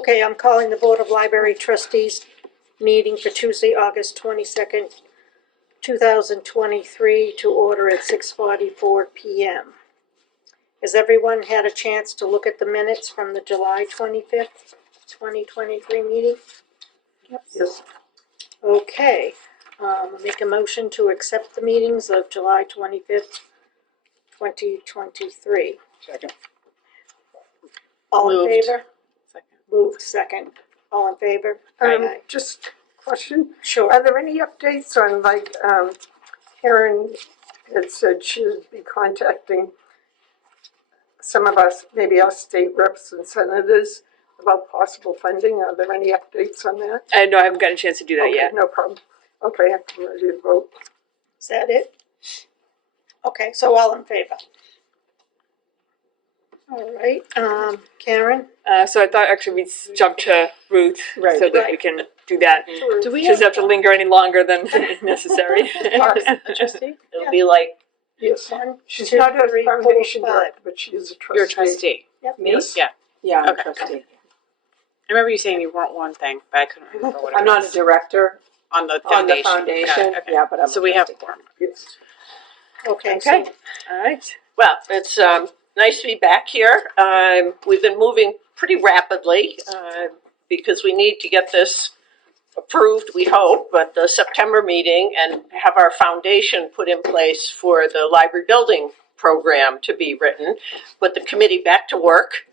Okay, I'm calling the Board of Library Trustees meeting for Tuesday, August 22nd, 2023 to order at 6:44 p.m. Has everyone had a chance to look at the minutes from the July 25th, 2023 meeting? Yep. Yes. Okay, make a motion to accept the meetings of July 25th, 2023. Second. All in favor? Second. Moved, second. All in favor? Aye. Just question. Sure. Are there any updates on, like, Karen had said she would be contacting some of us, maybe our state reps and senators, about possible funding? Are there any updates on that? No, I haven't gotten a chance to do that yet. No problem. Okay, I'm ready to vote. Is that it? Okay, so all in favor? All right, Karen? So I thought actually we'd jump to Ruth Right. so that we can do that. Do we She doesn't have to linger any longer than necessary. Trustee? Yeah. It'll be like, Yes. One, She's two, not a three, four, foundation five. director, but she is a trustee. you're a trustee. Yep. Me? Yes. Yeah. Yeah, I'm Okay. a trustee. I remember you saying you weren't one thing, but I couldn't remember what it I'm not a was. director On the on the foundation. foundation, Got it, okay. yeah, but I'm So a we have trustee. quorum. Yes. Okay, Okay. so, All right. Well, it's nice to be back here. We've been moving pretty rapidly because we need to get this approved, we hope, at the September meeting and have our foundation put in place for the library building program to be written. Put the committee back to work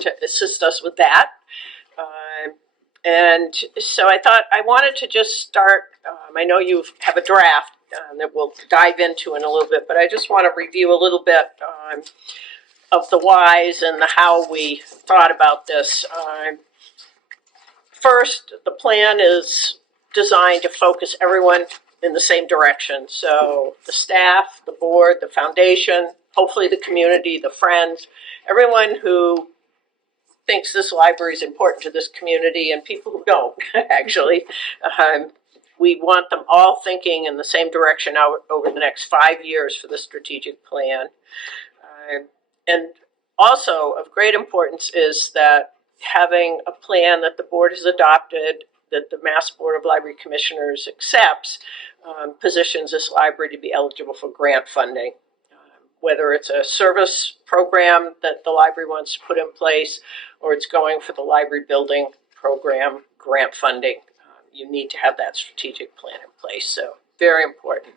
to assist us with that. And so I thought I wanted to just start. I know you have a draft that we'll dive into in a little bit, but I just want to review a little bit of the whys and the how we thought about this. First, the plan is designed to focus everyone in the same direction. So the staff, the board, the foundation, hopefully the community, the friends, everyone who thinks this library is important to this community and people who don't, actually. We want them all thinking in the same direction over the next 5 years for the strategic plan. And also of great importance is that having a plan that the board has adopted, that the Mass Board of Library Commissioners accepts, positions this library to be eligible for grant funding. Whether it's a service program that the library wants to put in place or it's going for the library building program grant funding, you need to have that strategic plan in place. So very important.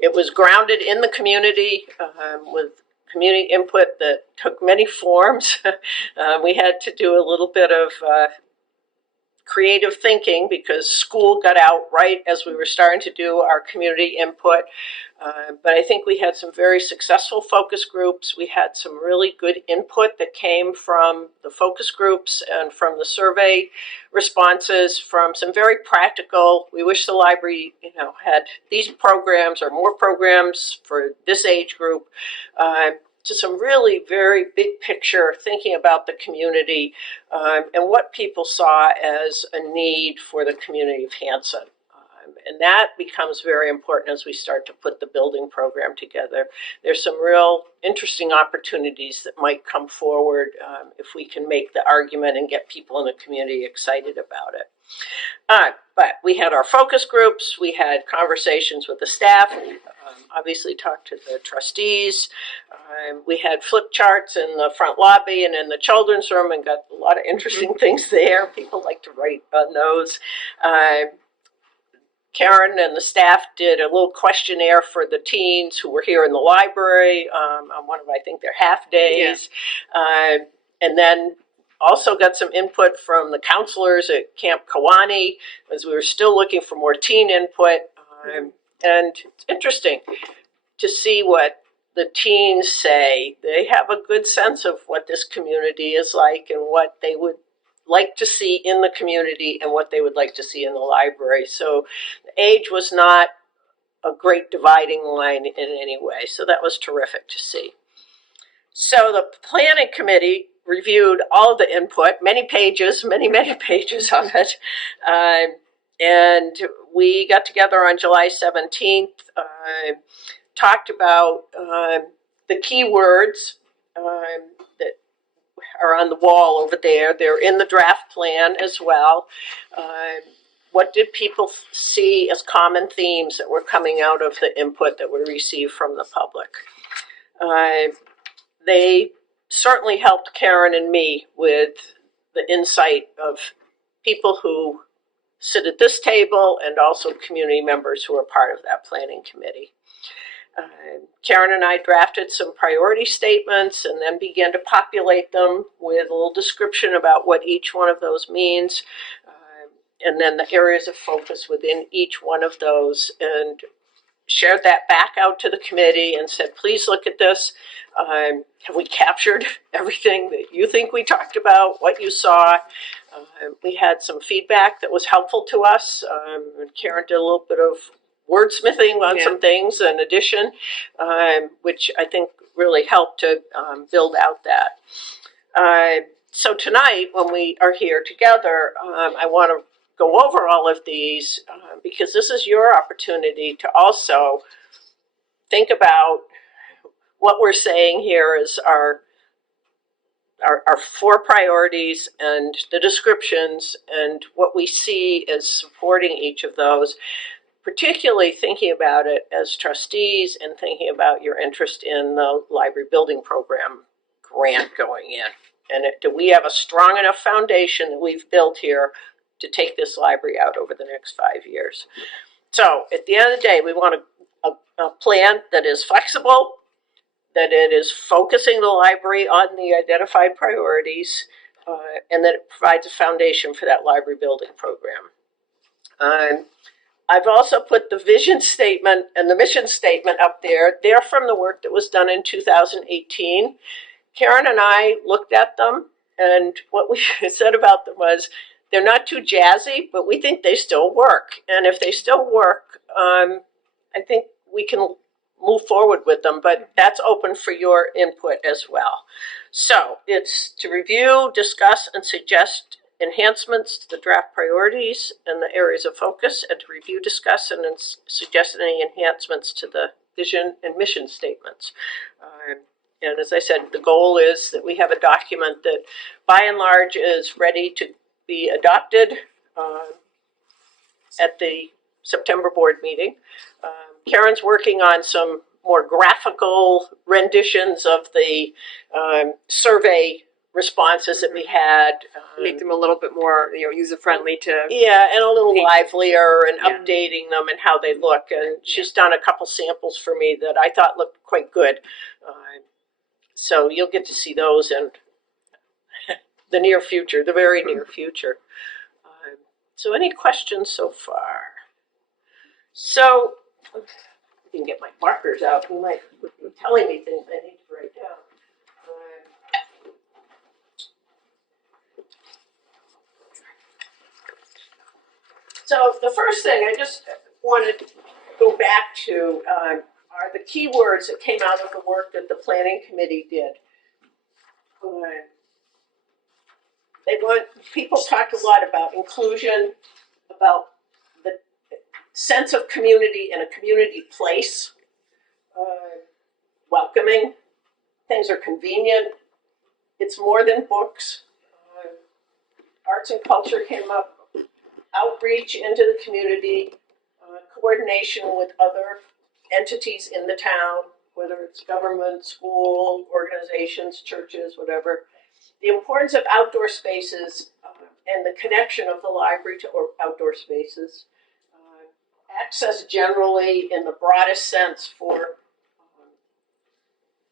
It was grounded in the community with community input that took many forms. We had to do a little bit of creative thinking because school got out right as we were starting to do our community input. But I think we had some very successful focus groups. We had some really good input that came from the focus groups and from the survey responses, from some very practical, we wish the library, had these programs or more programs for this age group, to some really very big picture thinking about the community and what people saw as a need for the community of Hanson. And that becomes very important as we start to put the building program together. There's some real interesting opportunities that might come forward if we can make the argument and get people in the community excited about it. But we had our focus groups, we had conversations with the staff, we obviously talked to the trustees, we had flip charts in the front lobby and in the children's room and got a lot of interesting things there. People like to write on those. Karen and the staff did a little questionnaire for the teens who were here in the library on one of, I think, their half days. Yeah. And then also got some input from the counselors at Camp Kawani as we were still looking for more teen input. And it's interesting to see what the teens say. They have a good sense of what this community is like and what they would like to see in the community and what they would like to see in the library. So age was not a great dividing line in any way. So that was terrific to see. So the planning committee reviewed all of the input, many pages of it. And we got together on July 17th, talked about the key words that are on the wall over there. They're in the draft plan as well. What did people see as common themes that were coming out of the input that we received from the public? They certainly helped Karen and me with the insight of people who sit at this table and also community members who are part of that planning committee. Karen and I drafted some priority statements and then began to populate them with a little description about what each one of those means, and then the areas of focus within each one of those, and shared that back out to the committee and said, please look at this. Have we captured everything that you think we talked about, what you saw? We had some feedback that was helpful to us. Karen did a little bit of wordsmithing on some things in addition, which I think really helped to build out that. So tonight, when we are here together, I want to go over all of these because this is your opportunity to also think about what we're saying here is our 4 priorities and the descriptions and what we see as supporting each of those, particularly thinking about it as trustees and thinking about your interest in the library building program grant going in. And do we have a strong enough foundation that we've built here to take this library out over the next 5 years? So at the end of the day, we want a plan that is flexible, that it is focusing the library on the identified priorities, and that it provides a foundation for that library building program. I've also put the vision statement and the mission statement up there. They're from the work that was done in 2018. Karen and I looked at them, and what we said about them was, they're not too jazzy, but we think they still work. And if they still work, I think we can move forward with them, but that's open for your input as well. So it's to review, discuss, and suggest enhancements to the draft priorities and the areas of focus, and to review, discuss, and suggest any enhancements to the vision and mission statements. And as I said, the goal is that we have a document that by and large is ready to be adopted at the September board meeting. Karen's working on some more graphical renditions of the survey responses that we had. Make them a little bit more, user-friendly to... Yeah, and a little livelier and Yeah. updating them and how they look. And she's done a couple samples for me that I thought looked quite good. So you'll get to see those in the near future, the very near future. So any questions so far? So, I can get my markers out. You might be telling me things I need to write down. So the first thing I just wanted to go back to are the key words that came out of the work that the planning committee did. People talked a lot about inclusion, about the sense of community and a community place, welcoming, things are convenient, it's more than books, arts and culture came up, outreach into the community, coordination with other entities in the town, whether it's government, school, organizations, churches, whatever. The importance of outdoor spaces and the connection of the library to outdoor spaces. Access generally in the broadest sense for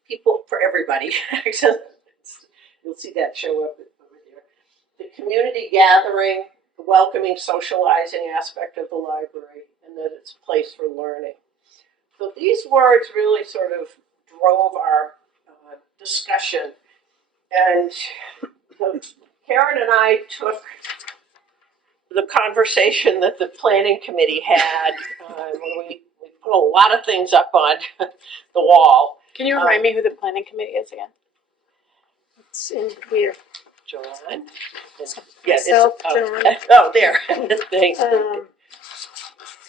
people, for everybody. You'll see that show up over there. The community gathering, the welcoming, socializing aspect of the library, and that it's a place for learning. So these words really sort of drove our discussion. And Karen and I took the conversation that the planning committee had when we put a lot of things up on the wall. Can you remind me who the planning committee is again? It's in here. John? Myself, John. Oh, there. Thanks.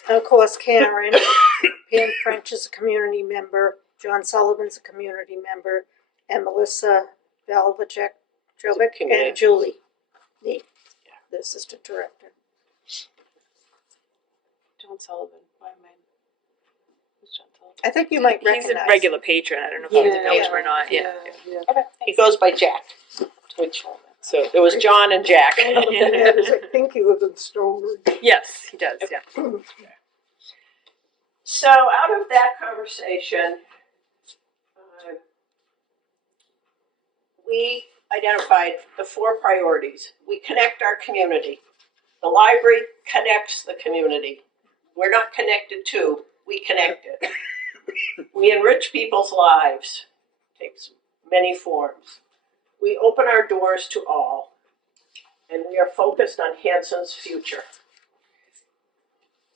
Of course, Karen. Pam French is a community member. John Sullivan's a community member. And Melissa Valvacek, Jovic, Community. and Julie, the assistant director. John Sullivan. Why am I? Who's John Sullivan? I think you might He's recognize. a regular patron. I don't know if he's a village Yeah. or not. Yeah. Okay. He goes by Jack. Which, so there was John and Jack. The only thing I had is I think he lives in Stonebridge. Yes, he does. Yeah. So out of that conversation, we identified the 4 priorities. We connect our community. The library connects the community. We're not connected to, we connect it. We enrich people's lives. Takes many forms. We open our doors to all. And we are focused on Hanson's future.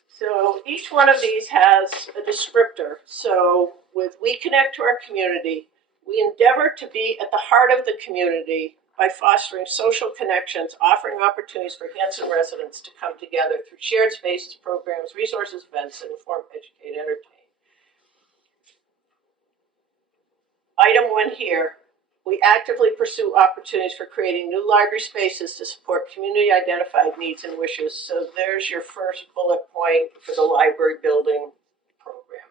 So each one of these has a descriptor. So with we connect to our community, we endeavor to be at the heart of the community by fostering social connections, offering opportunities for Hanson residents to come together through shared spaces, programs, resources, events, and inform, educate, entertain. Item 1 here, we actively pursue opportunities for creating new library spaces to support community-identified needs and wishes. So there's your first bullet point for the library building program.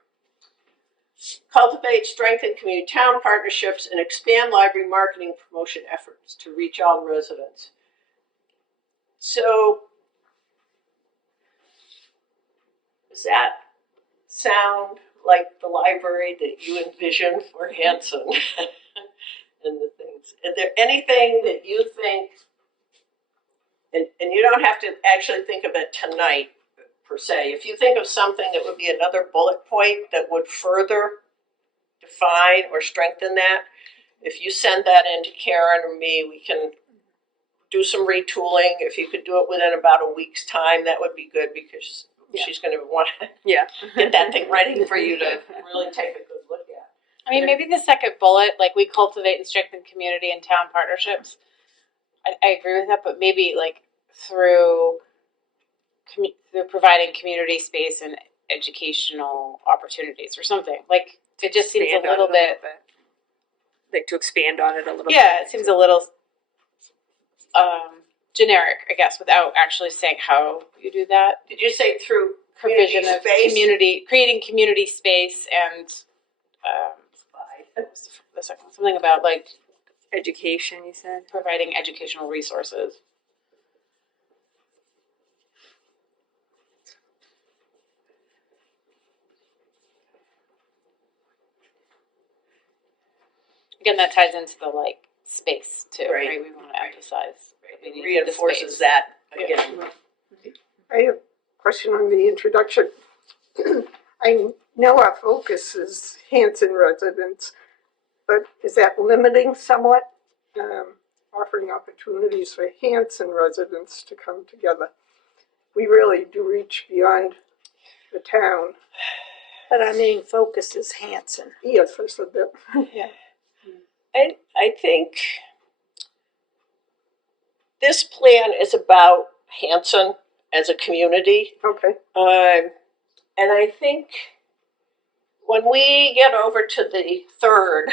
Cultivate, strengthen community town partnerships, and expand library marketing promotion efforts to reach all residents. So, does that sound like the library that you envision for Hanson? And the things. Is there anything that you think, and you don't have to actually think of it tonight per se, if you think of something that would be another bullet point that would further define or strengthen that, if you send that in to Karen or me, we can do some retooling. If you could do it within about a week's time, that would be good, because she's going to want to Yeah. get that thing ready for you to really take a good look at. I mean, maybe the second bullet, like we cultivate and strengthen community and town partnerships. I agree with that, but maybe like through providing community space and educational opportunities or something. Like it just seems Expand a on little it bit. Like to expand on it a little bit. Yeah, it seems a little generic, I guess, without actually saying how you do that. Did you say through Provision community of space? creating community space, and what was the second one? Something about like Education, you said? providing educational resources. Again, that ties into the like space too, Right. right? We want to emphasize that we need the Reinforces space. that Yeah. again. I have a question on the introduction. I know our focus is Hanson residents, but is that limiting somewhat? Offering opportunities for Hanson residents to come together. We really do reach beyond the town. But our main focus is Hanson. Yes, I said that. Yeah. I think this plan is about Hanson as a community. Okay. And I think when we get over to the third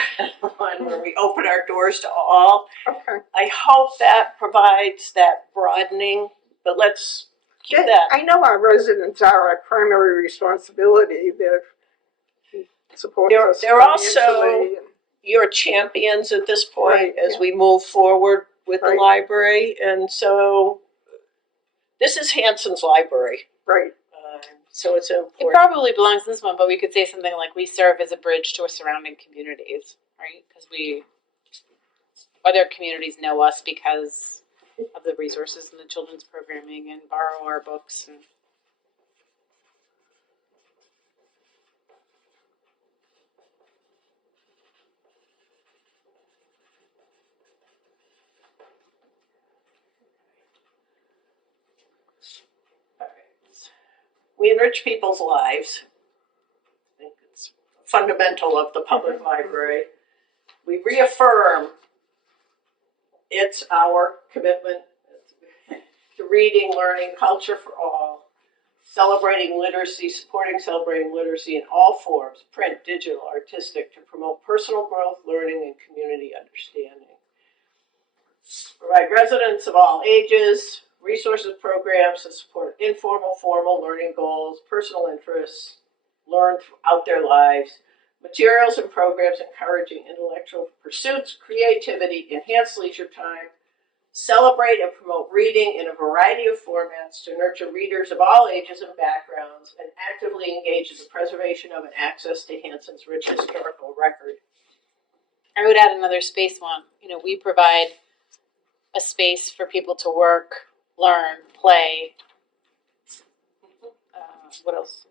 one, where we open our doors to all, Okay. I hope that provides that broadening, but let's keep that. I know our residents are our primary responsibility. They're supports us They're also financially. your champions at this point Right, as yeah. we move forward with the Right. library. And so this is Hanson's library. Right. So it's It important. probably belongs in this one, but we could say something like we serve as a bridge to our surrounding communities, right? Because other communities know us because of the resources in the children's programming and borrow our books. And We enrich people's lives. I think it's fundamental of the public library. We reaffirm it's our commitment to reading, learning, culture for all, celebrating literacy, celebrating literacy in all forms, print, digital, artistic, to promote personal growth, learning, and community understanding. provide residents of all ages resources programs to support informal, formal learning goals, personal interests, learn throughout their lives, materials and programs encouraging intellectual pursuits, creativity, enhance leisure time, celebrate and promote reading in a variety of formats to nurture readers of all ages and backgrounds, and actively engage in the preservation of and access to Hanson's rich historical record. I would add another space one. We provide a space for people to work, learn, play. What else?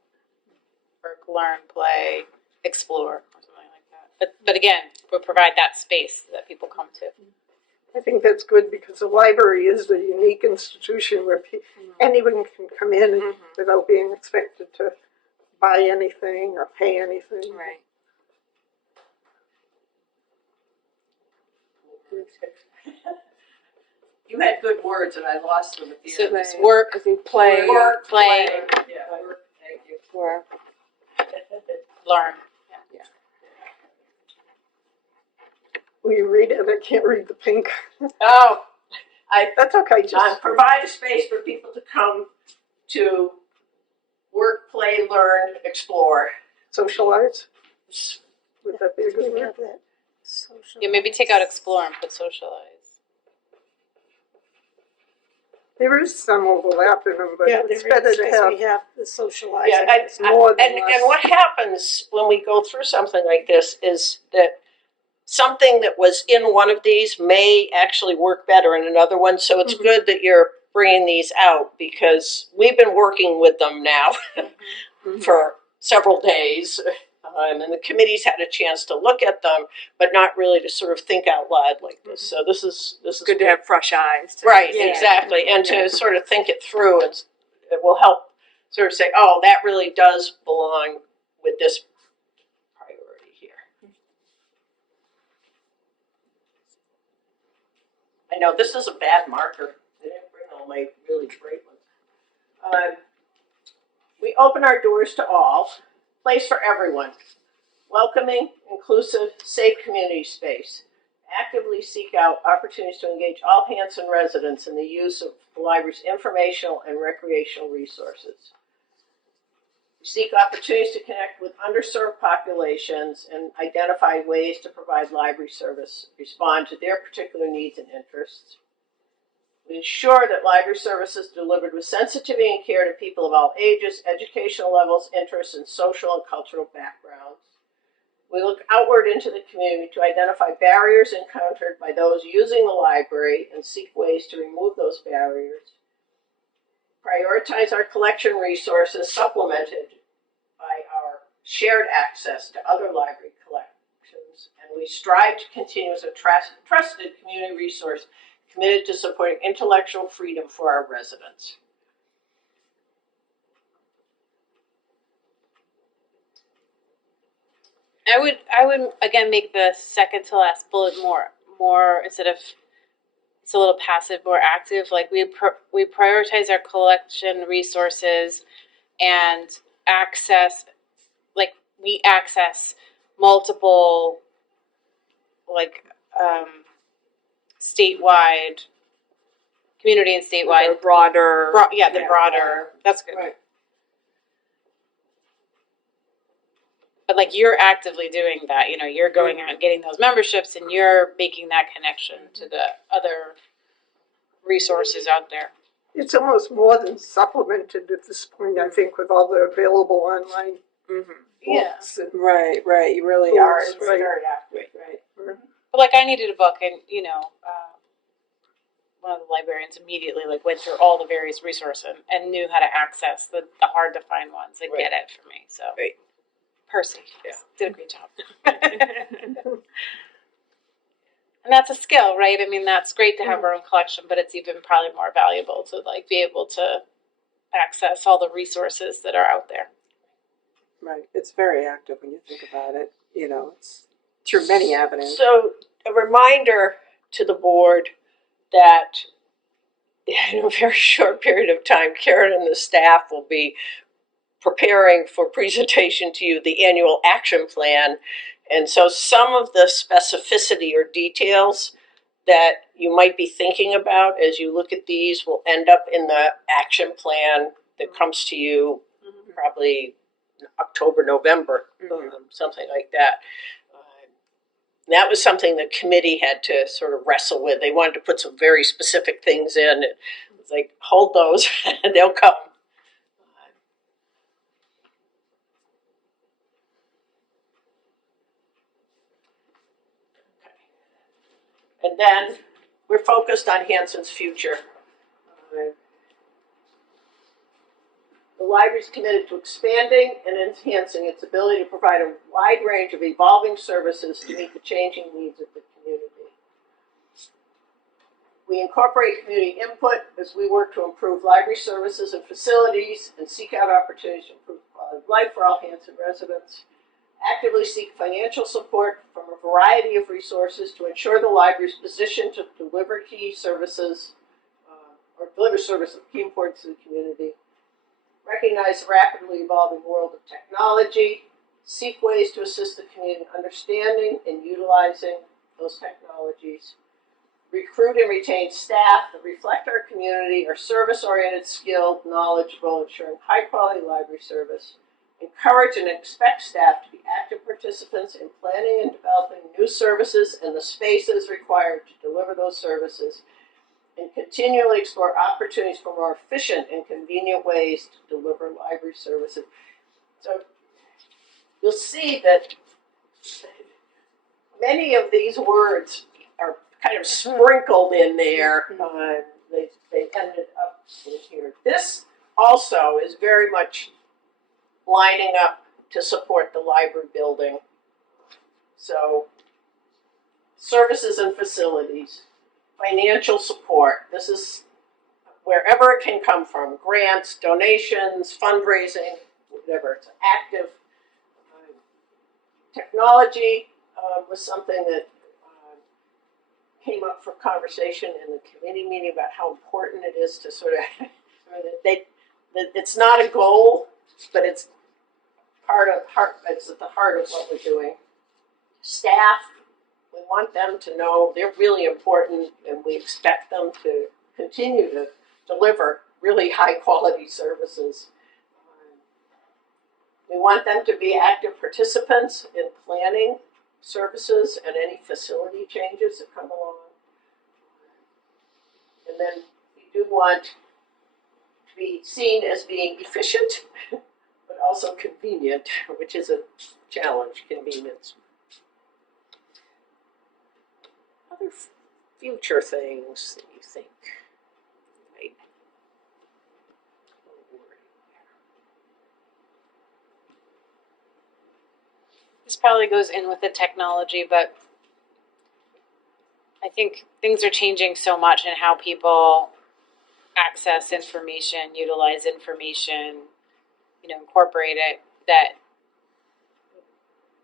Work, learn, play, explore, or something like that. But again, we provide that space that people come to. I think that's good because the library is a unique institution where anyone can come in without being expected to buy anything or pay anything. Right. You had good words and I lost them at the So end. it's work, Play. Work, play. Yeah, work, thank you. Work. learn. Will you read it? I can't read the pink. Oh, That's okay. Just provide a space for people to come to work, play, learn, explore. socialize. Would that be a We good word? have that social. Yeah, maybe take out explore and put socialize. There is some overlap in them, but Yeah, it's there better is, to 'cause have. we have the socializing. Yeah, It's more than and less. what happens when we go through something like this is that something that was in one of these may actually work better in another one. So it's good that you're bringing these out because we've been working with them now for several days. And the committee's had a chance to look at them, but not really to sort of think out loud like this. So this is Good to have fresh eyes. Right, Yeah. exactly, and to sort of think it through, and it will help sort of say, oh, that really does belong with this priority here. I know this is a bad marker. I didn't bring all my really great ones. We open our doors to all, place for everyone, welcoming, inclusive, safe community space. Actively seek out opportunities to engage all Hanson residents in the use of the library's informational and recreational resources. We seek opportunities to connect with underserved populations and identify ways to provide library service, respond to their particular needs and interests. We ensure that library service is delivered with sensitivity and care to people of all ages, educational levels, interests, and social and cultural backgrounds. We look outward into the community to identify barriers encountered by those using the library and seek ways to remove those barriers. Prioritize our collection resources supplemented by our shared access to other library collections. And we strive to continue as a trusted community resource committed to supporting intellectual freedom for our residents. I would again make the second to last bullet more instead of it's a little passive, more active. Like we prioritize our collection resources and access. Like we access multiple statewide, community and statewide Broader. broader. That's good. Right. But you're actively doing that. You're going out and getting those memberships, and you're making that connection to the other resources out there. It's almost more than supplemented at this point, I think, with all the available online books. And Right. You really Tools, are. It's right. very active, right? But I needed a book, and one of the librarians immediately went through all the various resources and knew how to access the hard to find ones and get it for me. So Right. Percy did a great job. And that's a skill, right? I mean, that's great to have our own collection, but it's even probably more valuable to be able to access all the resources that are out there. Right. It's very active when you think about it. It's through many avenues. So a reminder to the board that in a very short period of time, Karen and the staff will be preparing for presentation to you the annual action plan. And so some of the specificity or details that you might be thinking about as you look at these will end up in the action plan that comes to you probably October, November, something like that. That was something the committee had to sort of wrestle with. They wanted to put some very specific things in. It's like, hold those, and they'll come. And then we're focused on Hanson's future. The library is committed to expanding and enhancing its ability to provide a wide range of evolving services to meet the changing needs of the community. We incorporate community input as we work to improve library services and facilities and seek out opportunities to improve quality of life for all Hanson residents. Actively seek financial support from a variety of resources to ensure the library is positioned to deliver key services or deliver services of key importance to the community. Recognize the rapidly evolving world of technology, seek ways to assist the community in understanding and utilizing those technologies, recruit and retain staff that reflect our community, are service-oriented, skilled, knowledgeable, ensuring high-quality library service, encourage and expect staff to be active participants in planning and developing new services and the spaces required to deliver those services, and continually explore opportunities for more efficient and convenient ways to deliver library services. So you'll see that many of these words are kind of sprinkled in there. They ended up in here. This also is very much lining up to support the library building. So services and facilities. Financial support. This is wherever it can come from. Grants, donations, fundraising, whatever. It's active. Technology was something that came up for conversation in the committee meeting about how important it is to sort of, it's not a goal, but it's it's at the heart of what we're doing. Staff. We want them to know they're really important, and we expect them to continue to deliver really high-quality services. We want them to be active participants in planning services and any facility changes that come along. And then we do want to be seen as being efficient, but also convenient, which is a challenge, convenience. Other future things that you think might. This probably goes in with the technology, but I think things are changing so much in how people access information, utilize information, incorporate it, that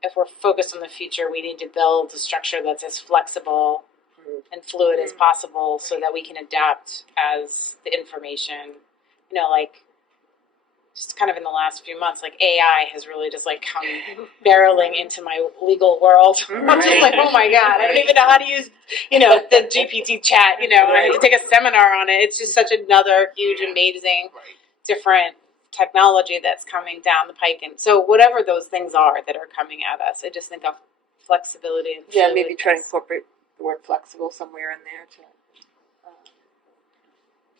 if we're focused on the future, we need to build a structure that's as flexible and fluid as possible so that we can adapt as the information, just kind of in the last few months, like AI has really just come barreling into my legal world. I'm just like, oh my God, I don't even know how to use, the GPT chat, I had to take a seminar on it. It's just such another huge, amazing, different technology that's coming down the pike. And so whatever those things are that are coming at us, I just think of flexibility and Yeah, maybe try to incorporate the word flexible somewhere in there too.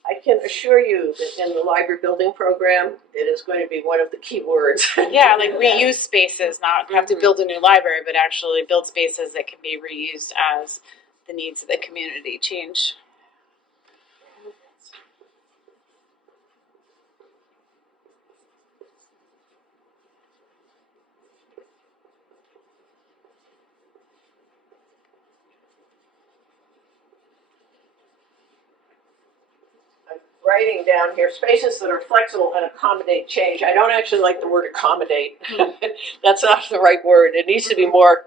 I can assure you that in the library building program, it is going to be one of the key words. Yeah, like reuse spaces, not have to build a new library, but actually build spaces that can be reused as the needs of the community change. Writing down here, spaces that are flexible and accommodate change. I don't actually like the word accommodate. That's not the right word. It needs to be more,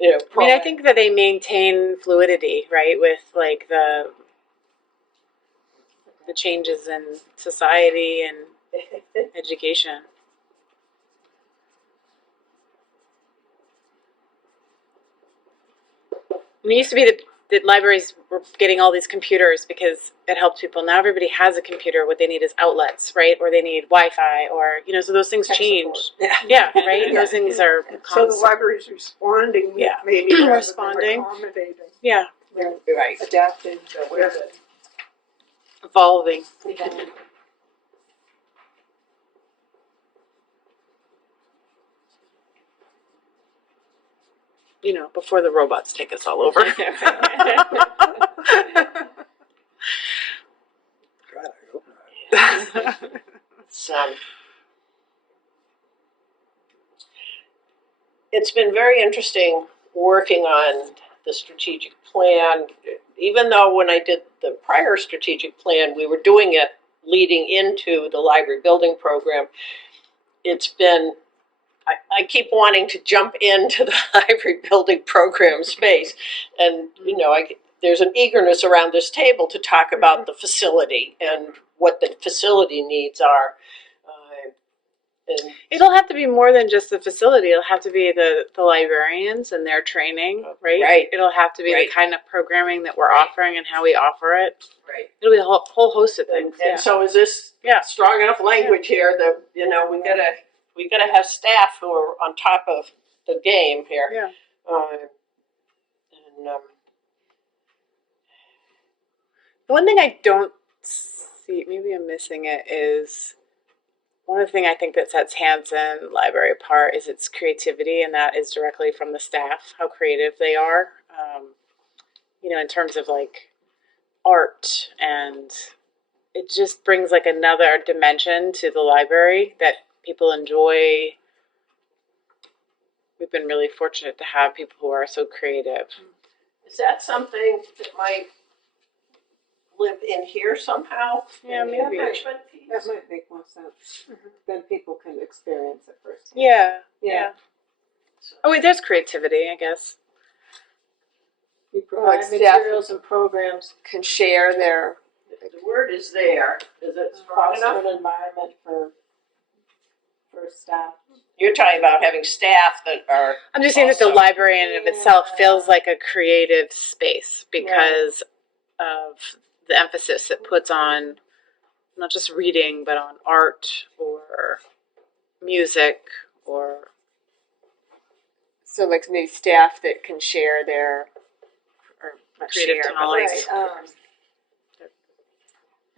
I think that they maintain fluidity, right, with the changes in society and education. It used to be the libraries were getting all these computers because it helped people. Now everybody has a computer. What they need is outlets, right? Or they need Wi-Fi, or so those things Tech change. support. Yeah, right. Yeah. Those things are So the constant. library's responding, Yeah. maybe rather than Responding. accommodating. Yeah, Right. Adapting. So we're good. evolving. Before the robots take us all over. God, I hope not. It's been very interesting working on the strategic plan, even though when I did the prior strategic plan, we were doing it leading into the library building program. It's been, I keep wanting to jump into the library building program space. And, there's an eagerness around this table to talk about the facility and what the facility needs are. And It'll have to be more than just the facility. It'll have to be the librarians and their training, right? Right. It'll have to be Right. the kind of programming that we're offering and how we offer it. Right. It'll be a whole host of And, things. so is this Yeah. strong enough language here that, we gotta have staff who are on top of the game here. Yeah. The one thing I don't see, maybe I'm missing it, is one of the things I think that sets Hanson Library apart is its creativity, and that is directly from the staff, how creative they are, in terms of like art, and it just brings like another dimension to the library that people enjoy. We've been really fortunate to have people who are so creative. Is that something that might live in here somehow? Yeah, In the maybe. enrichment piece? That might make more sense. Then people can experience it first. Yeah. Yeah. Oh wait, there's creativity, I guess. You Like provide staff- materials and programs, Can share their, The word is there. Is it strong foster enough? an environment for staff. You're talking about having staff that are. I'm just saying that the Also- library in and of itself feels like a creative space because of the emphasis it puts on not just reading, but on art or music or so like maybe staff that can share their, or not creative share, but talents.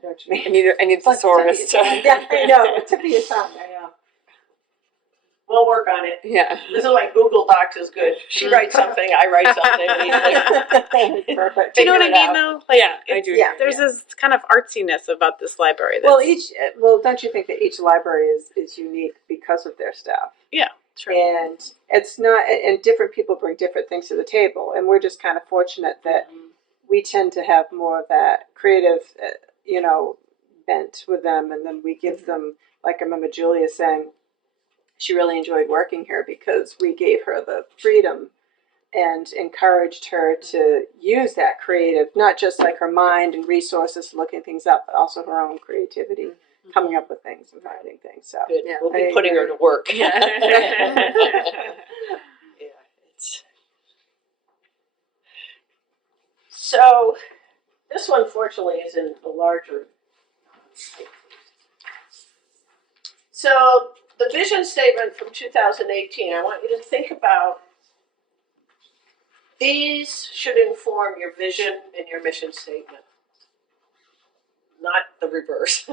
Know what you mean? I need Like, thesaurus tip of your tongue. Yeah, I know, tip of your tongue, I know. We'll work on it. Yeah. This is like Google Docs is good. She writes something, I write something. Perfect. Do you know what I Figure it mean, out. though? Like, Yeah, I do. Yeah. There's this kind of artsiness about this library. Well, don't you think that each library is unique because of their staff? true. And it's not, and different people bring different things to the table. And we're just kind of fortunate that we tend to have more of that creative, bent with them. And then we give them, like I remember Julia saying, she really enjoyed working here because we gave her the freedom and encouraged her to use that creative, not just like her mind and resources looking things up, but also her own creativity, coming up with things and finding things. So Good. Yeah. We'll be putting her to work. So this one fortunately is in a larger. So the vision statement from 2018, I want you to think about these should inform your vision and your mission statement, not the reverse.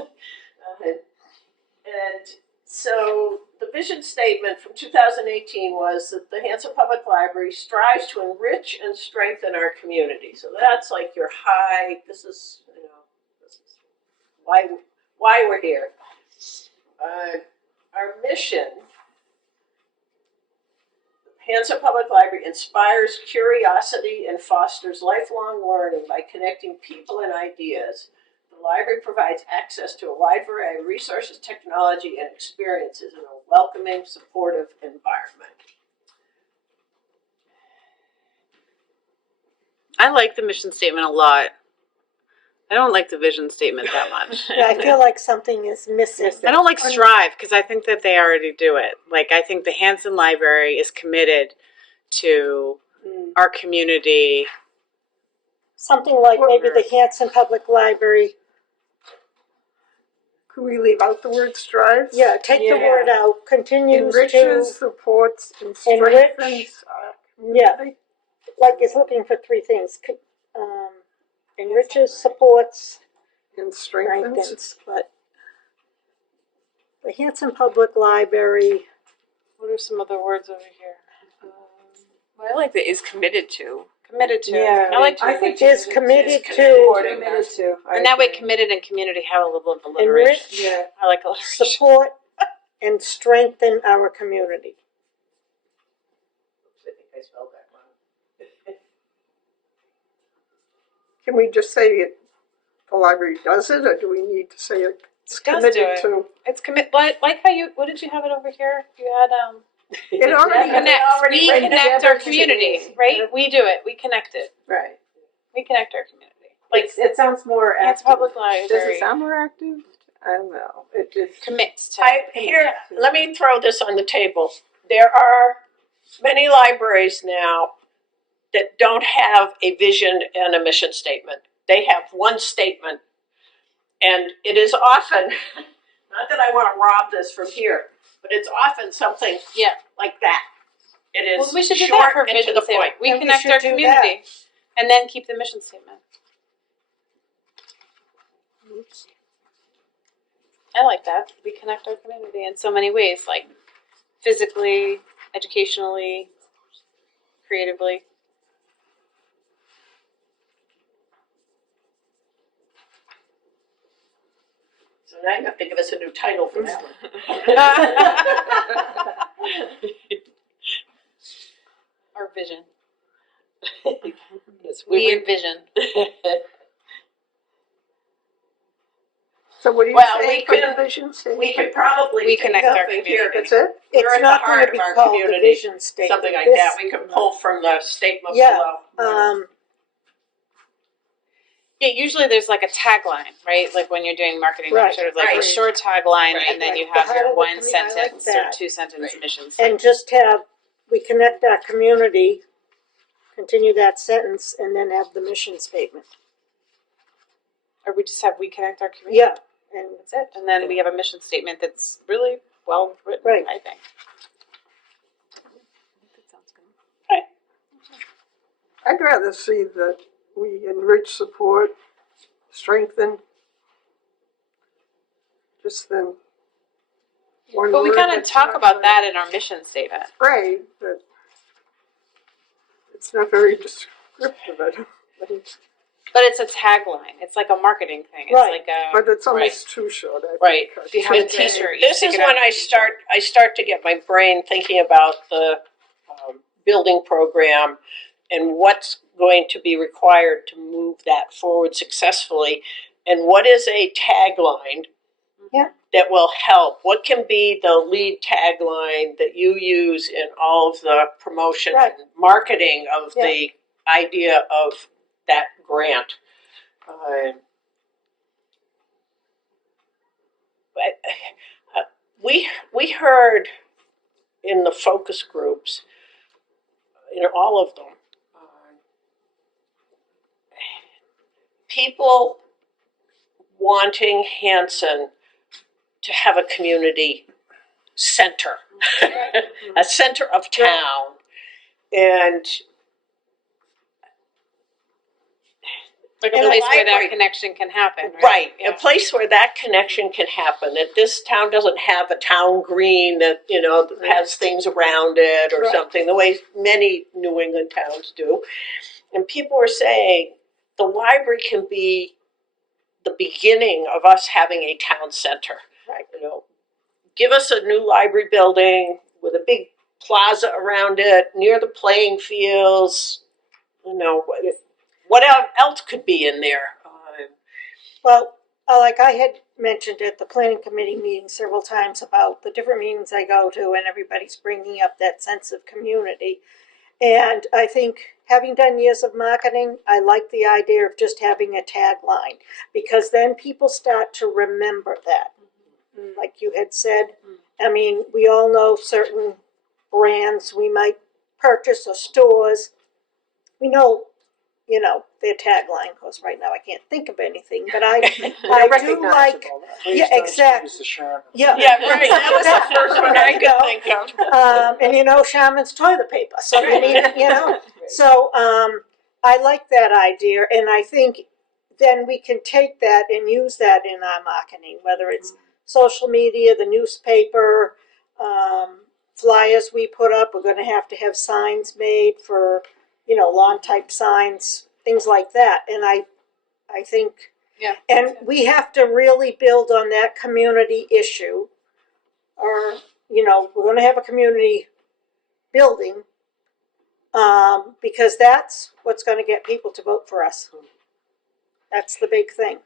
And so the vision statement from 2018 was that the Hanson Public Library strives to enrich and strengthen our community. So that's like your high, this is why we're here. Our mission, Hanson Public Library inspires curiosity and fosters lifelong learning by connecting people and ideas. The library provides access to a wide variety of resources, technology, and experiences in a welcoming, supportive environment. I like the mission statement a lot. I don't like the vision statement that much. Yeah, I feel like something is missing. I don't like strive because I think that they already do it. Like, I think the Hanson Library is committed to our community something like maybe the Wonder. Hanson Public Library. Could we leave out the word strives? Yeah, take the Yeah. word out, continues Enriches, to, supports, and Enrich. strengthens our Yeah. community. like, is looking for three things. Enriches, supports, And strengthens. strengthens, but the Hanson Public Library, What are some other words over here? Well, I like the is committed to. Committed to. Yeah. I like I to. think is committed to, Committed to. And that way, committed and community have a little of alliteration. enrich, Yeah. I like alliteration. support, and strengthen our community. I think I spelled that wrong. Can we just say it, the library does it, or do we need to say it's It does do committed it. to? It's like how you. What did you have it over here? You had It already connect. We Right, connect never our communities, to- right? We do it. We connect it. Right. We connect our community. Like It sounds more Hanson active. Public Does Library it sound more active? I don't know. It just commits to. Let me throw this on the table. There are many libraries now that don't have a vision and a mission statement. They have one statement. And it is often, not that I want to rob this from here, but it's often something like that. It is Well, we should do short that for and to vision the statement. point. We And we connect should our do community, and then keep the mission statement. I like that. We connect our community in so many ways, like physically, educationally, creatively. So now you have to give us a new title for that one. Our vision. Yes, We envision. So what do you Well, say we for can- the vision statement? We could probably We take connect our something here. community. That's it? We're It's at the not heart gonna of be our called the community. vision statement. Something like This- that. We can pull from the statement Yeah. below. Yeah, usually there's like a tagline, right? Like when you're doing marketing, Right, sort of like a right. short tagline, Right, and then right. you The have heart your of the one community, I like sentence or that. 2-sentence mission And statement. just have, we connect our community, continue that sentence, and then have the mission statement. Or we just have we connect our community. Yeah, and That's it. And then we have a mission statement that's really well written, Right. I think. That sounds good. I'd rather see that we enrich, support, strengthen, just than one But we word kind of that's talk not about very- that in our mission statement. Right, but it's not very descriptive, I don't think. But it's a tagline. It's like a marketing thing. It's Right. like a But it's almost too short, I think. right. If you have a And T-shirt, you This stick is it on when a I t-shirt. start to get my brain thinking about the building program and what's going to be required to move that forward successfully, and what is a tagline Yeah. that will help. What can be the lead tagline that you use in all of the promotion Right. and marketing of the idea of that grant? We heard in the focus groups, in all of them, people wanting Hanson to have a community center, a center of town, and Like a And the place where that library- connection can happen. right, Yeah. a place where that connection can happen. That this town doesn't have a town green that has things around it or Right. something, the way many New England towns do. And people are saying the library can be the beginning of us having a town center. Right. Give us a new library building with a big plaza around it, near the playing fields. What else could be in there? well, like I had mentioned at the planning committee meeting several times about the different meetings I go to, and everybody's bringing up that sense of community. And I think, having done years of marketing, I like the idea of just having a tagline, because then people start to remember that. Like you had said, I mean, we all know certain brands we might purchase or stores. We know, you know, their tagline. Of course, right now I can't think of anything, but I They're do like, recognizable. Please Yeah, don't exact- squeeze the Sherman. yeah. Yeah, right, that was the first one I could think of. And you know, Charmin's toilet paper, so you need, you know. So I like that idea, and I think then we can take that and use that in our marketing, whether it's social media, the newspaper, flyers we put up. We're going to have signs made for, you know, lawn type signs, things like that. And I think, Yeah. and we have to really build on that community issue, or, you know, we're going to have a community building, because that's what's going to get people to vote for us. That's the big thing.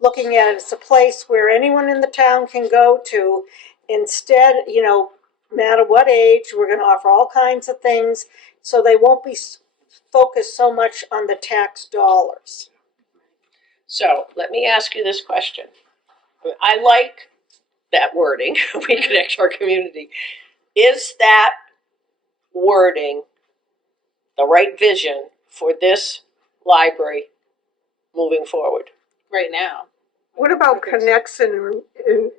Looking at it as a place where anyone in the town can go to. Instead, you know, no matter what age, we're going to offer all kinds of things, so they won't be focused so much on the tax dollars. So let me ask you this question. I like that wording, we connect our community. Is that wording the right vision for this library moving forward? Right now. What about connects and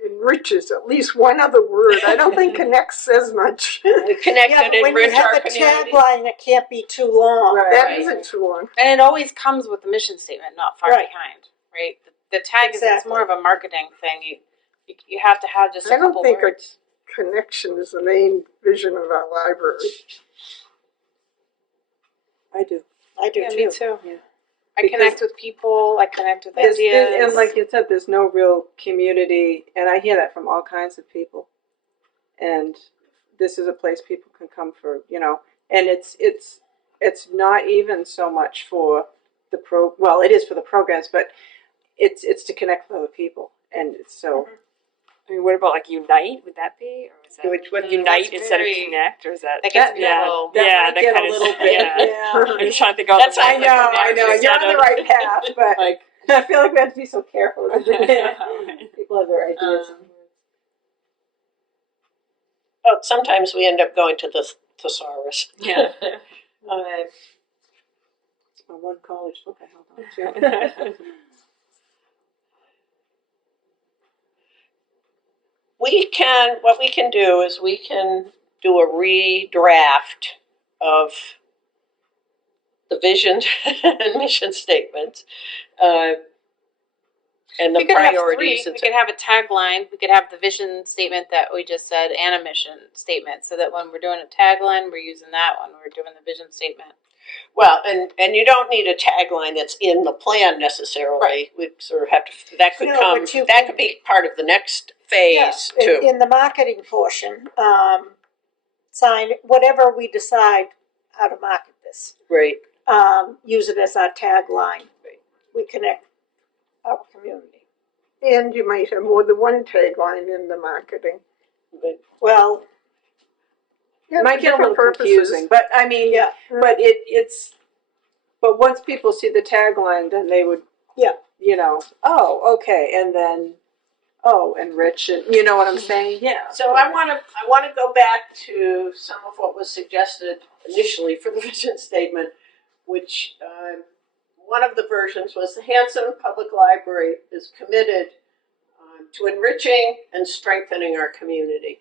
enriches? At least one other word. I don't think connects says much. We connect Yeah, and but when you enrich have our a community? tagline, it can't be too long. Right. That Right. isn't too long. And it always comes with the mission statement, not far Right. behind, right? The tag is, it's Exactly. more of a marketing thing. You have to have just a I don't couple think words. Connection is the main vision of our library. I do. I do Yeah, too. me too. Yeah. I Because- connect with people. I connect with There's- ideas. and like you said, there's no real community, and I hear that from all kinds of people. And this is a place people can come for, you know, and it's not even so much for the well, it is for the programs, but it's to connect with other people, and it's so. I mean, what about like unite? Would that be, or is that What unite that's instead very- of connect, or is that? That gets yeah, low. That yeah, might that get kind a of little bit. Yeah. I'm just trying to think of That's the I know, connect you're on instead the of- right path, but Like, I feel like we have to be so careful. People have their ideas. Oh, sometimes we end up going to the thesaurus. Yeah. It's my one college book I held on to. What we can do is we can do a redraft of the vision and mission statement, and the We could have priorities. three. We could have a tagline. We could have the vision statement that we just said and a mission statement, so that when we're doing a tagline, we're using that when we're doing the vision statement. Well, and you don't need a tagline that's in the plan necessarily. Right. We sort of have to. That could No, come. but you That can- could be part of the next phase too. In the marketing portion, sign, whatever we decide how to market this, Right. use it as our tagline. Right. We connect our community. And you might have more than one tagline in the marketing. But Well, Yeah, It might for get a little different confusing, but I mean, yeah, but it's. But once people see the tagline, then they would. Yeah. You know. Oh, okay, and then. Oh, enrich and you know what I'm saying? Yeah. so I want to go back to some of what was suggested initially for the vision statement, which one of the versions was the Hanson Public Library is committed to enriching and strengthening our community.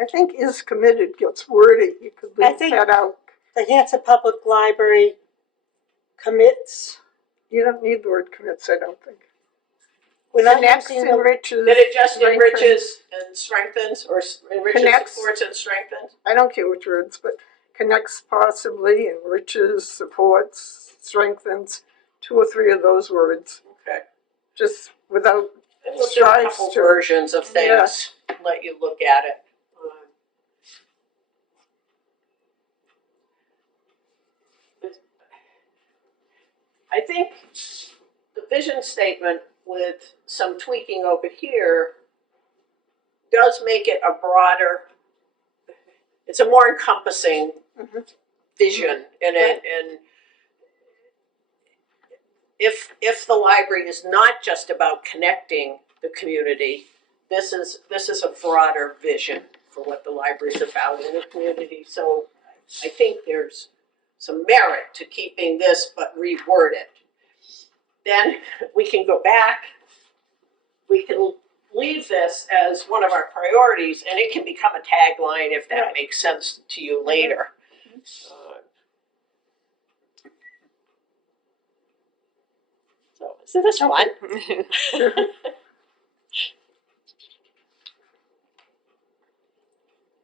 I think is committed gets wordy. You could I leave think- that out. the Hanson Public Library commits. You don't need the word commits, I don't think. We're not Connects, using the, enriches. That it just strengthens. enriches and strengthens, or enriches, Connects. supports, and strengthens. I don't care which words, but connects possibly, enriches, supports, strengthens, 2 or 3 of those words. Okay. Just without, And we'll do a Strives couple to- versions of things, let you look at it. I think the vision statement with some tweaking over here does make it a broader, it's a more encompassing vision, and if the library is not just about connecting the community, this is a broader vision for what the library is about in the community. So I think there's some merit to keeping this, but reword it. Then we can go back, we can leave this as one of our priorities, and it can become a tagline if that Right. makes sense to you later. So this one.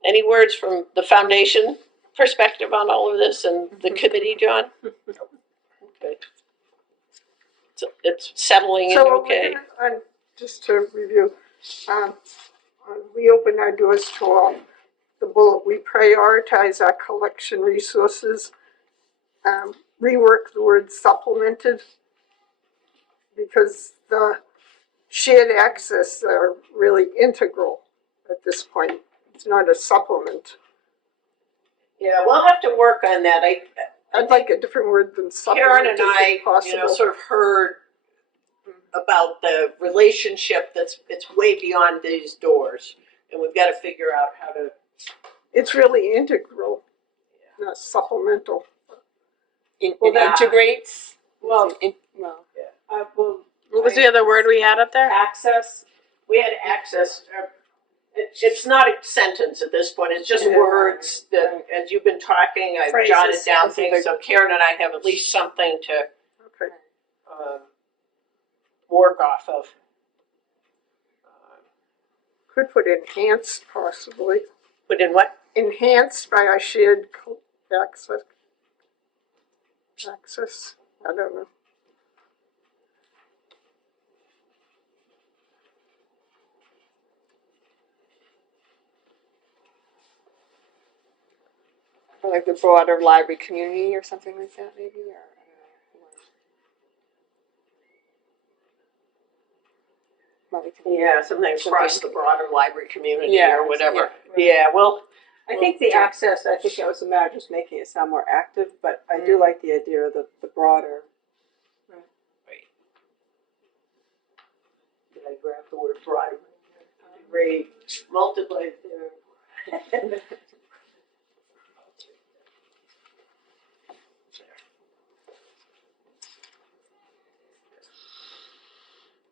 Any words from the foundation perspective on all of this and the committee, John? Okay. So it's settling in So okay? just to review, we open our doors to all. The bullet, we prioritize our collection resources, rework the word supplemented, because the shared access are really integral at this point. It's not a supplement. Yeah, we'll have to work on that. I'd like a different word than Karen supplemented and I, if possible. sort of heard about the relationship it's way beyond these doors, and we've got to figure out how to. It's really integral, not supplemental. It Yeah. integrates. Well, Well, What was the other word we had up there? access. We had access. It's not a sentence at this point. It's just Yeah. words that, as you've been talking, I've Phrases. jotted down This is things. like- So Karen and I have at least something to Okay. work off of. Could put enhanced possibly. Put in what? Enhanced by our shared access. I don't know. or like the broader library community or something like that, maybe. Or library community. Yeah, something across the broader library community Yeah, or whatever. yeah. Yeah, well, I think the access, I think that was a matter of just making it sound more active, but I do like the idea of the broader. did I grab the word broader? Great. Multiply it there.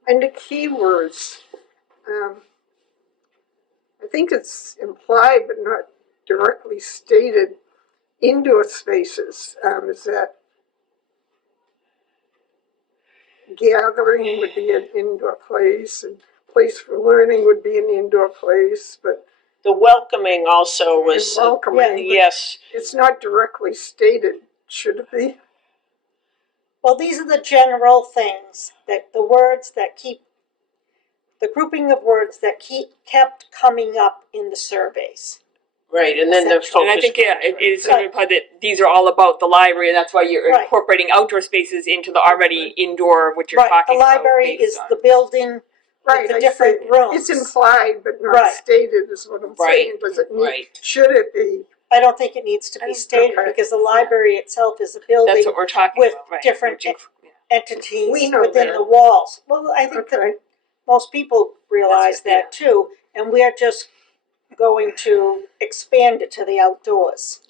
And the keywords, I think it's implied but not directly stated. Indoor spaces, is that gathering would be an indoor place, and place for learning would be an indoor place, but The welcoming also was, welcoming. yes. It's not directly stated, should it be? Well, these are the general things that the words that keep, the grouping of words that kept coming up in the surveys. Right, and then the Essential. focus. And I think, yeah, it's sort Right. of implied that these are all about the library, and that's why you're Right. incorporating outdoor spaces into the already indoor, what you're Right, the talking about. library based is on- the building Right, with the I different say rooms. it's implied but not Right. stated is what I'm saying. Right, Does it need, right. should it be? I don't think it needs to be stated Okay. because the library itself is a That's building what we're talking with about, right? different Which yeah. entities We know within that. the walls. Well, I think that Okay, most people realize That's what- that too, and we're just going to expand it to the outdoors.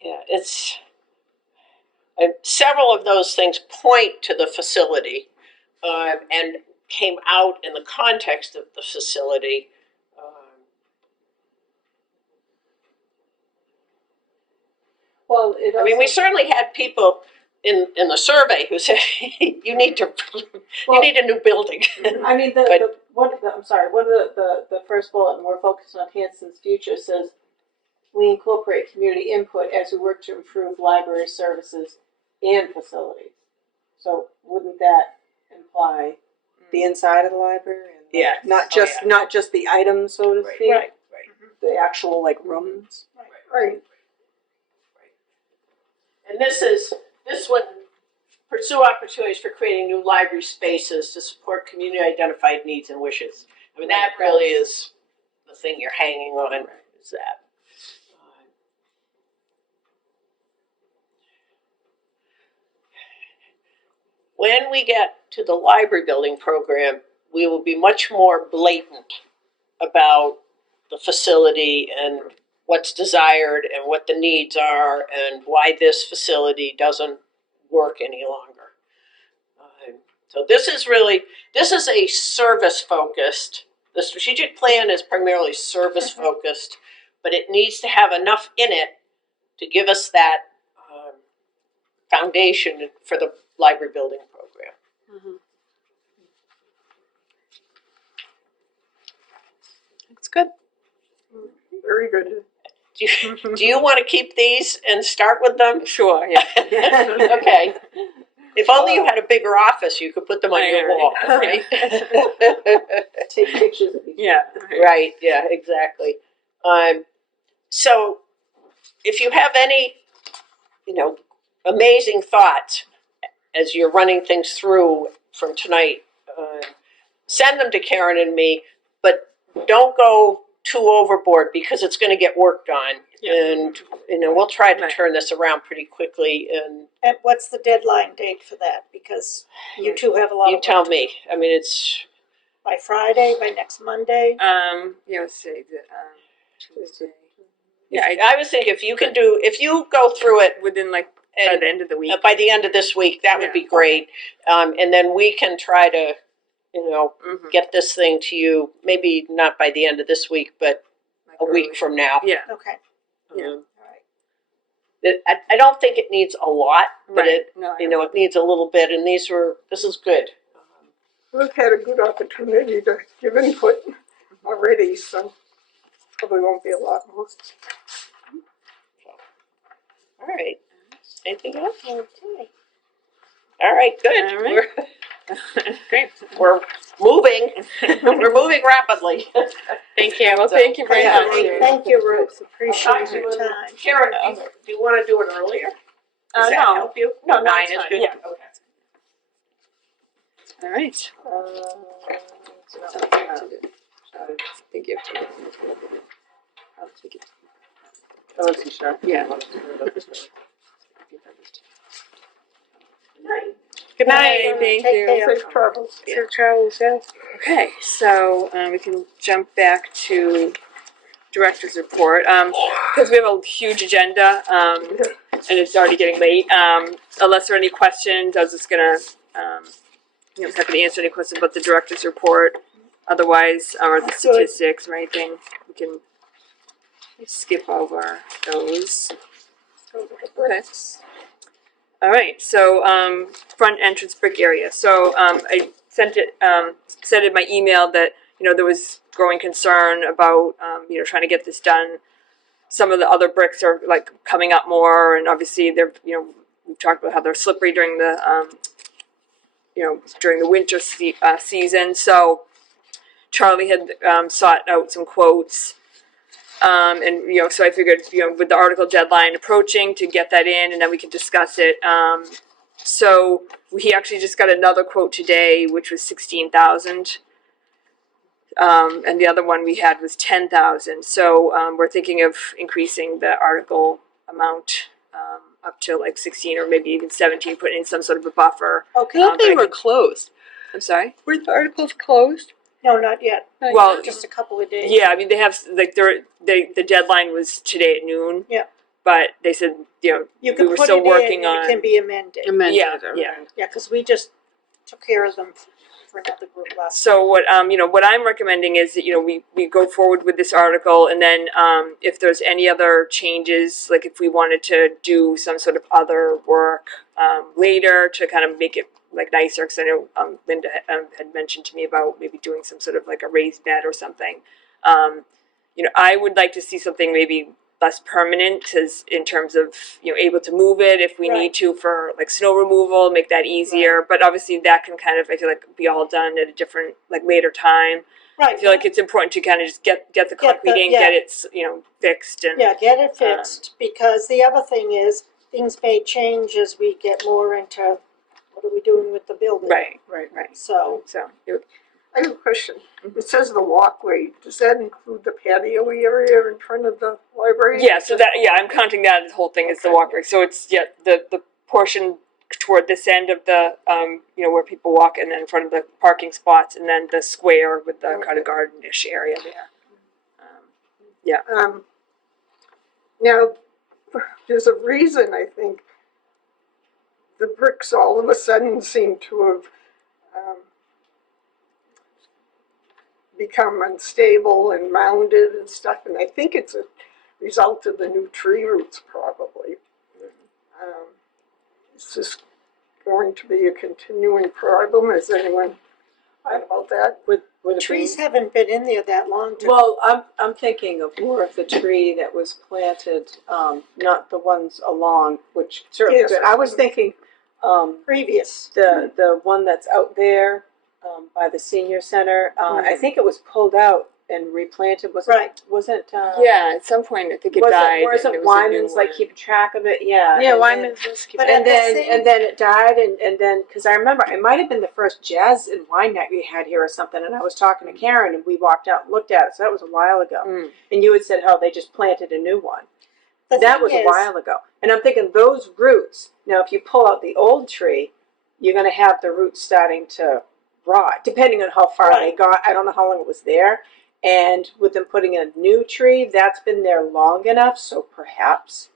Yeah, it's, several of those things point to the facility, and came out in the context of the facility. Well, it I mean, we also- certainly had people in the survey who said, you need to, you Well- need a new building. I mean, one of the first bullet, and we're focused on Hanson's future, says, we incorporate community input as we work to improve library services and facilities. So wouldn't that imply the inside of the library? And Yeah. Not just, not just the items, so to speak? Right. The actual, like, rooms? right. And this one, pursue opportunities for creating new library spaces to support community identified needs and wishes. I mean, that really is the thing you're hanging on, is that. When we get to the library building program, we will be much more blatant about the facility and what's desired and what the needs are and why this facility doesn't work any longer. So this is a service focused. The strategic plan is primarily service focused, but it needs to have enough in it to give us that foundation for the library building program. It's good. Very good. Do you want to keep these and start with them? Sure, yeah. Okay. If only you had a bigger office, you could put them on your wall, right? Take pictures of each. Yeah. Right, yeah, exactly. So if you have any, amazing thoughts as you're running things through from tonight, send them to Karen and me, but don't go too overboard because it's going to get worked on. Yeah. And, we'll try to Right. turn this around pretty quickly. And what's the deadline date for that? Because you two have a lot You of tell work me. I mean, it's, by Friday, by next Monday. Yeah, let's see, Tuesday. Yeah, I was thinking if you go through it within like by and the end of the week. by the end of this week, that would be great. And then we can try to, Mhm. get this thing to you, maybe not by the end of this week, but Like a week early. from now. Yeah. Okay, Yeah. Um, all right. I don't think it needs a lot, but Right. it, No, it needs a little bit, and this is good. We've had a good opportunity to give input already, so probably won't be a lot more. All right. Anything else? Okay. All right, good. All right. Great. We're moving. We're moving rapidly. Thank you. Well, thank you very much. Thank you, Ruth. Appreciate Talk to your you. time. Karen, do you want to do it earlier? Does that No. help you? No, 9 it's is fine. good? Yeah. Okay. All right. Thank you. Oh, let's see, sure. Yeah. Good night. Thank Take you. care. Safe travels. Safe travels, yeah. Okay, so we can jump back to director's report. Because we have a huge agenda and it's already getting late. Unless there are any questions, I was just going to, I'm happy to answer any questions about the director's report. Otherwise, or the statistics or anything, we can skip over those. Okay. All right, so front entrance brick area. So I said in my email that there was growing concern about trying to get this done. Some of the other bricks are like coming up more, and obviously they're we've talked about how they're slippery during the during the winter season. So Charlie had sought out some quotes. And so I figured, with the article deadline approaching, to get that in, and then we could discuss it. So he actually just got another quote today, which was 16,000, and the other one we had was 10,000. So we're thinking of increasing the article amount up to like 16 or maybe even 17, putting in some sort of a buffer. Okay. but I could- closed. I'm sorry. Were the articles closed? No, not yet. Well, Just a couple of days. yeah, I mean they have like the deadline was today at noon. Yeah. But they said You we can were put still it working in and on. it can be amended. Yeah. Yeah, because we just took care of them for another group last. So what what I'm recommending is that we go forward with this article, and then if there's any other changes, like if we wanted to do some sort of other work later to kind of make it like nicer, because I know Linda had mentioned to me about maybe doing some sort of like a raised bed or something. I would like to see something maybe less permanent, because in terms of able to move it if we Right. need to for like snow removal, make that easier. But obviously that can kind of, I feel like, be all done at a different like later time. Right. I feel like it's important to kind of just get the concrete in, yeah. get it fixed, and Yeah, get it fixed, because the other thing is, things may change as we get more into what are we doing with the building. right. So, So I have a question. It says the walkway. Does that include the patio area in front of the library? yeah, so that I'm counting that whole thing as the walkway. So it's the portion toward this end of the, where people walk, and then in front of the parking spots, and then the square with the kind of garden-ish area there. Now, there's a reason I think the bricks all of a sudden seem to have become unstable and mounded and stuff, and I think it's a result of the new tree roots probably. Is this going to be a continuing problem? Has anyone thought about that? Would it Trees be? haven't been in there that long to. Well, I'm thinking of more of the tree that was planted, not the ones along, which certainly Yes. good. I was thinking Previous. the one that's out there by the senior center. I think it was pulled out and replanted. Right. Wasn't Yeah, at some point I think it died. and Wasn't there was a new Wyman's like one. keeping track of it? Yeah. Yeah, and Wyman's was keeping. But and at the then same- and then it died, and then because I remember it might have been the first jazz and wine night we had here or something, and I was talking to Karen and we walked out and looked at it, so that was a while ago. And you had said how they just planted a new one. The That thing was a is- while ago, and I'm thinking those roots. Now, if you pull out the old tree, you're going to have the roots starting to rot, depending on how far they Right. got. I don't know how long it was there. And with them putting in a new tree, that's been there long enough, so perhaps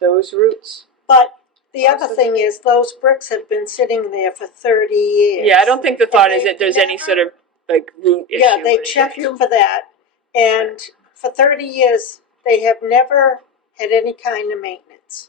those roots. But the other thing is, those bricks have been sitting there for 30 years. Yeah, I don't think the thought And is that there's any never- sort of like root issue. Yeah, they or checked anything. for that, and for 30 years, they have never had any kind of maintenance.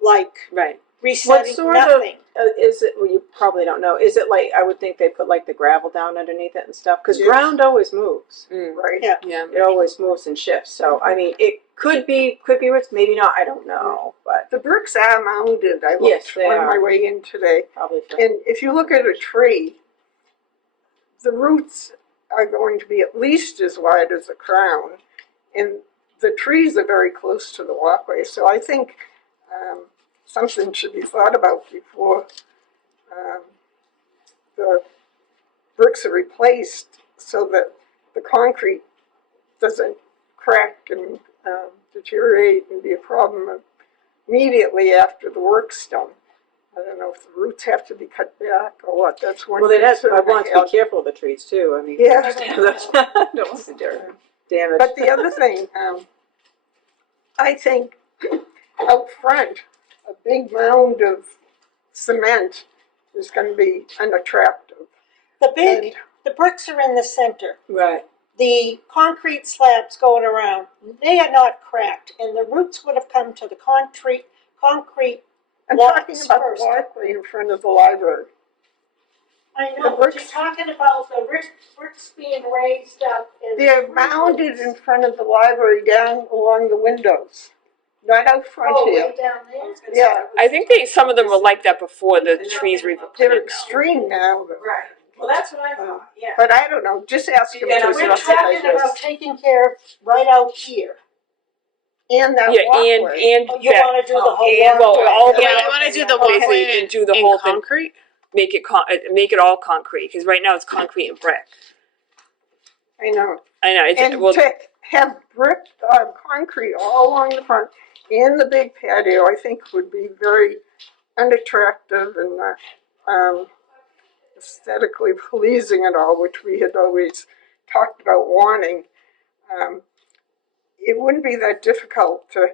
Like Right. resetting, sort nothing. Is it? Well, you probably don't know. Is it like I would think they put like the gravel down underneath it and stuff because Yes. ground always moves. Right. Yeah. Yeah. It always moves and shifts. So I mean, it could be roots, maybe not. I don't know, but The bricks are mounded. I looked Yes, they on are. my way in today. probably. For, And if you look at a tree, the roots are going to be at least as wide as the crown. And the trees are very close to the walkway. So I think something should be thought about before the bricks are replaced so that the concrete doesn't crack and deteriorate and be a problem immediately after the work's done. I don't know if the roots have to be cut back or what. That's one well, they have. concern I want to have. be careful of the trees too. I mean, Yeah. don't want to damage. But the other thing, I think out front, a big mound of cement is going to be unattractive. The bricks are in the center. right. The concrete slabs going around, they are not cracked, and the roots would have come to the concrete I'm walks talking about first. the walkway in front of the library. I The know, but bricks- you're talking about the bricks being raised up. And They're mounded in front of the library down along the windows, not out front Oh, here. way down there? Yeah, I think some of them were like that before the trees were put they're in. extreme now. Right. Well, that's what I thought. Yeah. But I don't know, just ask them Yeah, to no, We're address it, I talking about guess. taking care of right out here. And that Yeah, walkway. and Oh, you back- want to do the whole and walkway? all the way Yeah, up you want to do the Okay. walkway and do the in whole thing. concrete. make it all concrete, because right now it's concrete and brick. I know. I know. And to have brick, concrete all along the front and the big patio, I think would be very unattractive and aesthetically pleasing at all, which we had always talked about wanting. It wouldn't be that difficult to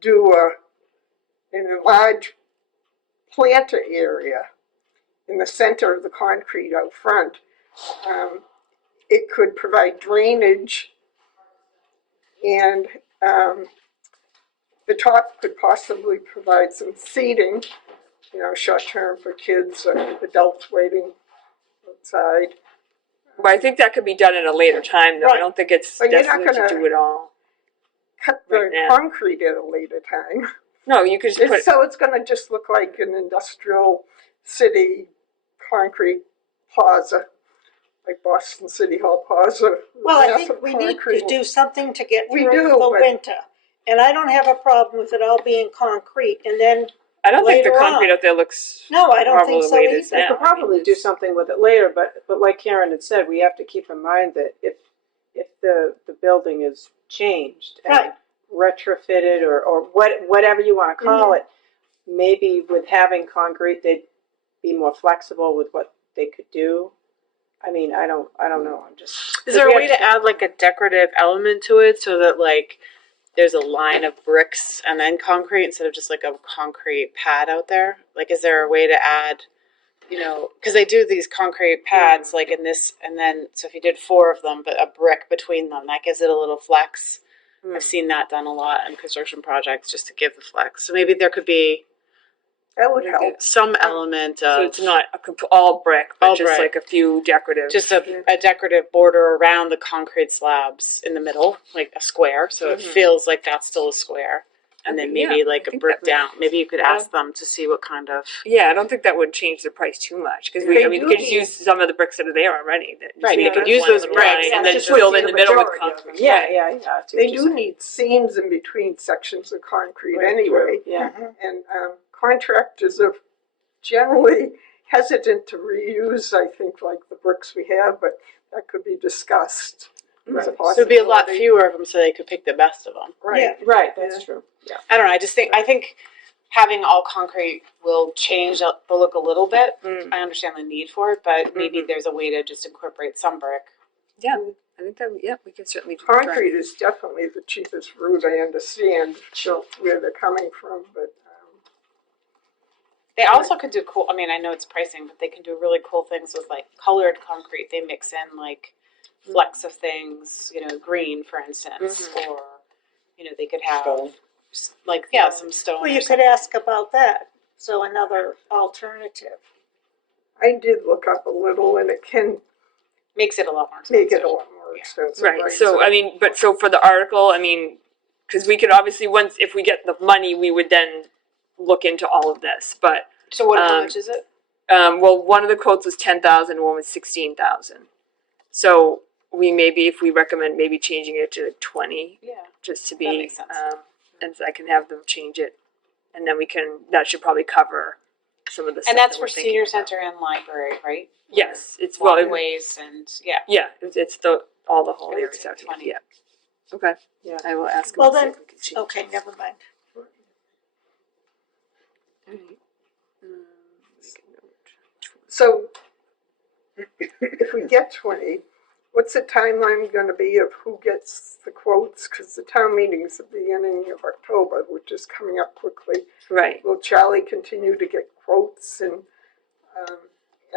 do an enlarged planter area in the center of the concrete out front. It could provide drainage, and the top could possibly provide some seating, short term for kids or adults waiting outside. But I think that could be done at a later time, though. I Right. don't think it's But you're not necessary to gonna- do it all. Cut Right the now. concrete at a later time. No, you could just put. So it's going to just look like an industrial city concrete plaza, like Boston City Hall Plaza. Well, I Massive think we need to concrete. do something to get We through do, the but- winter. And I don't have a problem with it all being concrete, and then, I don't think the later concrete on. out there looks. no, I don't horrible think the so way it is either. We could probably do something with it later, but like Karen had said, we have to keep in mind that if the building is changed and Right. retrofitted or whatever you want to call it, maybe with having concrete, they'd be more flexible with what they could do. I mean, I don't know. I'm just. Is there a way to add like a decorative element to it so that like there's a line of bricks and then concrete instead of just like a concrete pad out there? Like, is there a way to add, you know, because they do these concrete pads like in this, and then so if you did 4 of them, but a brick between them, that gives it a little flex. I've seen that done a lot in construction projects just to give the flex. So maybe there could be That would help. some element So of it's not all brick, but All just brick. like a few decorative. just a decorative border around the concrete slabs in the middle, like a square, so it feels like that's still a square. And then Okay, maybe yeah, like I a think brick that down. Maybe you could ask them to see what kind of. Yeah, I don't think that would change the price too much because They we do could just need- use some of the bricks that are there already. That just Right, you make could it use one those little bricks line Yeah, and then just fill the in the middle with majority of them. concrete. Yeah, yeah, yeah. I see They what you're do saying. need seams in between sections of concrete Right, anyway. Yeah. And contractors are generally hesitant to reuse, I think, like the bricks we have, but that could be discussed. Right. as a So it'd be a lot possibility. fewer of them, so they could pick the best of them. Right. Yeah. Right. That's true. Yeah. I don't know. I think having all concrete will change the look a little bit. I understand the need for it, but maybe there's a way to just incorporate some brick. Yeah, I think that we could certainly try. Concrete is definitely the cheapest route, I understand where they're coming from, but They also could do cool. I mean, I know it's pricing, but they can do really cool things with like colored concrete. They mix in like flecks of things, you know, green, for instance, or you know, they could have like some stone. Well, or you could something. ask about that. So another alternative. I did look up a little and it can Makes it a lot more expensive. make it a lot more expensive. Right. So I mean, but so for the article, I mean, because we could obviously if we get the money, we would then look into all of this. But So what? How much is it? well, one of the quotes was 10,000, one was 16,000. So we maybe if we recommend maybe changing it to 20, Yeah. just to be, That makes sense. and I can have them change it, and then that should probably cover some of the stuff. And that's that we're for thinking senior about. center and library, right? Yes, it's Walkways and yeah, it's all the whole I would areas say out here. 20. Yeah. Okay. Yeah. I will ask. Well, them to see then- if we can change Okay, it. never mind. All right. Make a note. So if we get 20, what's the timeline going to be of who gets the quotes? Because the town meeting's at the beginning of October, which is coming up quickly. Right. Will Charlie continue to get quotes and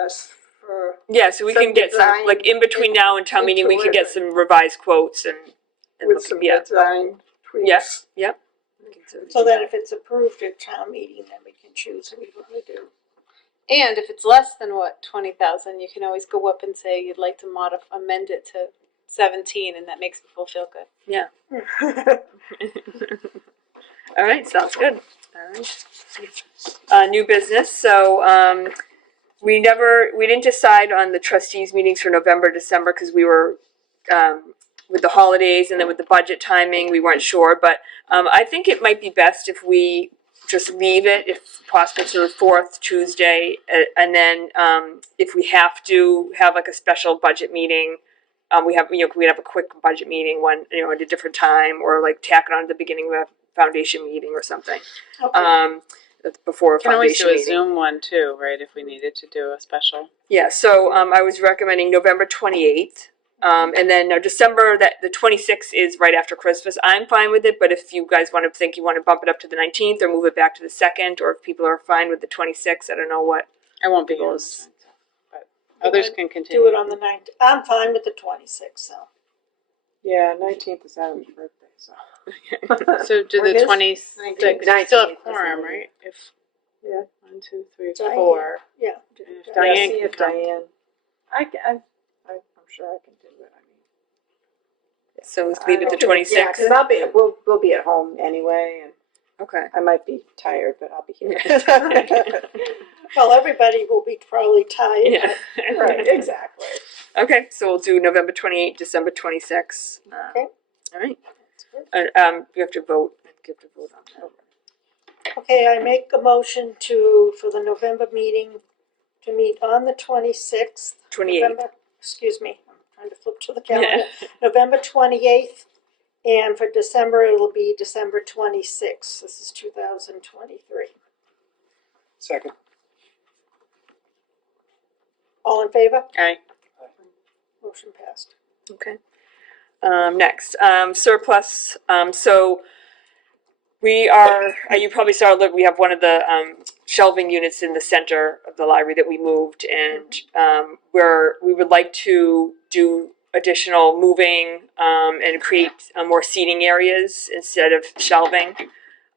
ask for? Yeah, so we Some can get some design like in between now and town meeting. We into can get it. some revised quotes and With look- some yeah. design tweaks? Yes. Yep. We can certainly So do that that. if it's approved at town meeting, then we can choose who we want to do. And if it's less than 20,000, you can always go up and say you'd like to amend it to 17, and that makes people feel good. Yeah. All right, sounds good. All right. New business. So we didn't decide on the trustees meetings for November, December because we were with the holidays and then with the budget timing, we weren't sure. But I think it might be best if we just leave it, if possible, to the 4th Tuesday, and then if we have to have like a special budget meeting. We have a quick budget meeting at a different time, or like tack it on at the beginning of a foundation meeting or something. Okay. Before a Can always foundation do a meeting. Zoom one too, right? If we needed to do a special. Yeah, so I was recommending November 28th. And then December, the 26th is right after Christmas. I'm fine with it, but if you guys want to bump it up to the 19th or move it back to the 2nd, or if people are fine with the 26th, I don't know what. I won't be here, Goes. but others can continue. Do it on the 9th. I'm fine with the 26th, so. Yeah. 19th is Adam's birthday, so. So do When the is 26th. 19th? You still have 19th, quorum, isn't it? right? If Yeah. 1, 2, 3, Diane. 4. Yeah. If Yeah, Diane see can if come. Diane. I'm sure I can do it. I mean, So let's leave it to Yeah, 26th. because we'll be at home anyway, and Okay. I might be tired, but I'll be here. Well, everybody will be probably tired. Yeah. Right, exactly. Okay, so we'll do November 28th, December 26th. Okay. All right. You have to vote. You have to vote on that. Okay, I make a motion for the November meeting to meet on the 26th. 28th. November, excuse me, I'm trying to flip to the calendar. November 28th, and for December, it'll be December 26th. This is 2023. Second. All in favor? Aye. Motion passed. Okay. Next, surplus. So we are, you probably saw, look, we have one of the shelving units in the center of the library that we moved, and we would like to do additional moving and create more seating areas instead of shelving.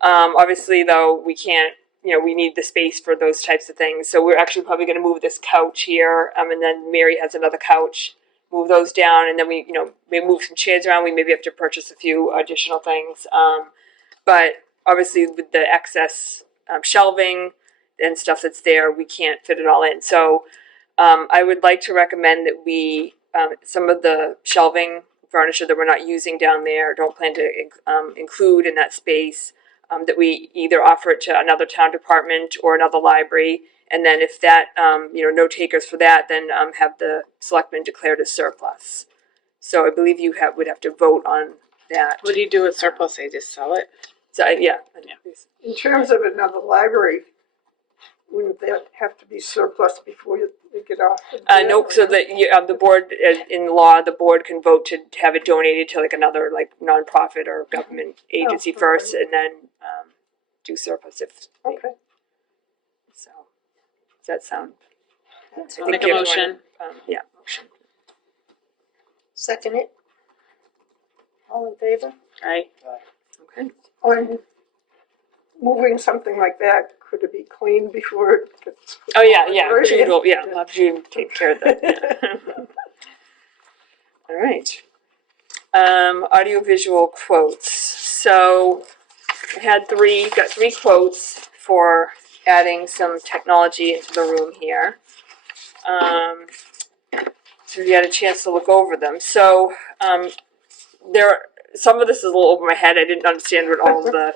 Obviously, though, we can't, we need the space for those types of things. So we're actually probably going to move this couch here, and then Mary has another couch. Move those down, and then we move some chairs around. We maybe have to purchase a few additional things. But obviously, with the excess shelving and stuff that's there, we can't fit it all in. So I would like to recommend that we, some of the shelving furniture that we're not using down there, don't plan to include in that space, that we either offer it to another town department or another library. And then if that, no takers for that, then have the selectmen declared as surplus. So I believe you would have to vote on that. What do you do with surplus? They just sell it? So, yeah. In terms of another library, wouldn't that have to be surplus before you take it off? No, so that the board, in law, the board can vote to have it donated to like another nonprofit or government agency okay. first, and then do surplus if. Okay. So, does that sound? I'll make a motion. Yeah, motion. Second it. All in favor? Aye. Okay. On moving something like that, could it be cleaned before it gets? Oh yeah, yeah. Right. Jude will, I'll have Jude take care of that. Yeah. All right. Audiovisual quotes. So I had got three quotes for adding some technology into the room here. So you had a chance to look over them. So some of this is a little over my head. I didn't understand what all of the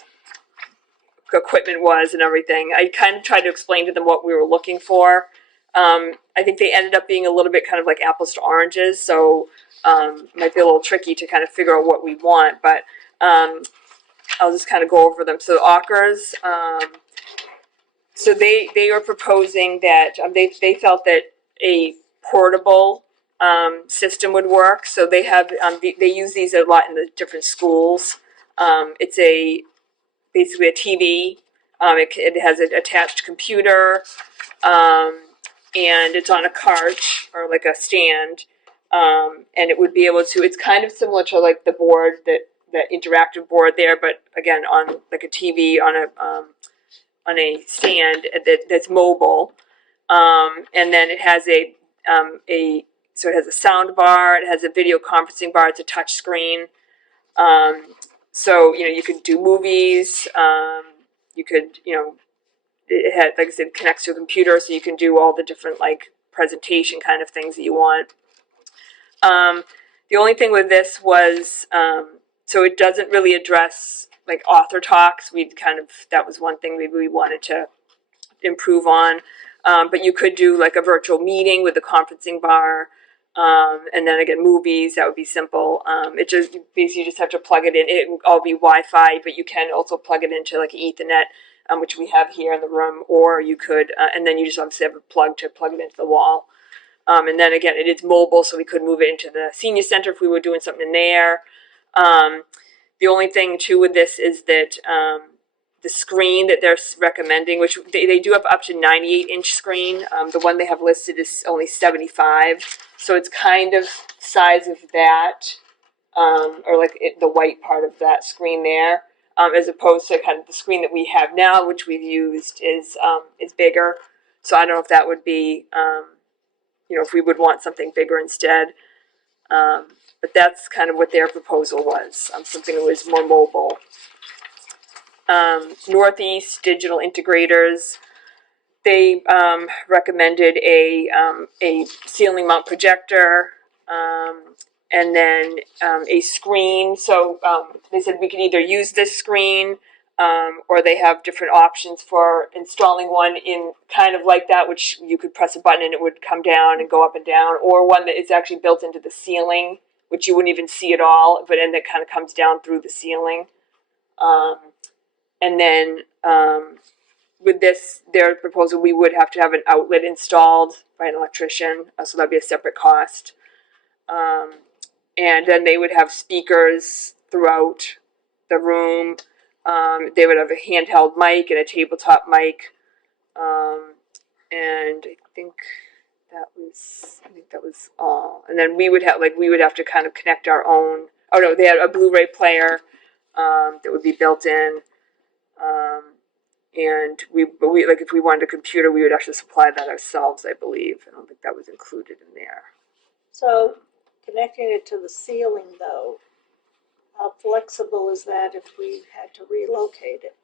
equipment was and everything. I kind of tried to explain to them what we were looking for. I think they ended up being a little bit kind of like apples to oranges, so might be a little tricky to kind of figure out what we want, but I'll just kind of go over them. So Ockers, so they are proposing that they felt that a portable system would work. So they have they use these a lot in the different schools. It's basically a TV. It has an attached computer, and it's on a cart or like a stand, and it would be able to. It's kind of similar to like the board that interactive board there, but again on like a TV on a stand that's mobile, and then it has so it has a sound bar. It has a video conferencing bar. It's a touch screen. So you could do movies. You could it had, like I said, connects to a computer, so you can do all the different like presentation kind of things that you want. The only thing with this was so it doesn't really address like author talks. That was one thing maybe we wanted to improve on. But you could do like a virtual meeting with a conferencing bar. And then again, movies, that would be simple. It just basically you just have to plug it in. It will all be Wi-Fi, but you can also plug it into like Ethernet, which we have here in the room, or you could, and then you just obviously have a plug to plug it into the wall. And then again, it is mobile, so we could move it into the senior center if we were doing something in there. The only thing too with this is that the screen that they're recommending, which they do have up to 98-inch screen. The one they have listed is only 75, so it's kind of size of that, or like the white part of that screen there, as opposed to kind of the screen that we have now, which we've used is bigger. So I don't know if that would be, if we would want something bigger instead. But that's kind of what their proposal was, something that was more mobile. Northeast Digital Integrators, they recommended a ceiling mount projector, and then a screen. So they said we could either use this screen, or they have different options for installing one in kind of like that, which you could press a button and it would come down and go up and down, or one that is actually built into the ceiling, which you wouldn't even see at all, and that kind of comes down through the ceiling. And then with this, their proposal, we would have to have an outlet installed by an electrician, so that'd be a separate cost. And then they would have speakers throughout the room. They would have a handheld mic and a tabletop mic. And I think that was all. And then we would have to kind of connect our own. Oh no, they had a Blu-ray player that would be built in. And we like if we wanted a computer, we would have to supply that ourselves, I believe. I don't think that was included in there. So connecting it to the ceiling though, how flexible is that if we had to relocate it?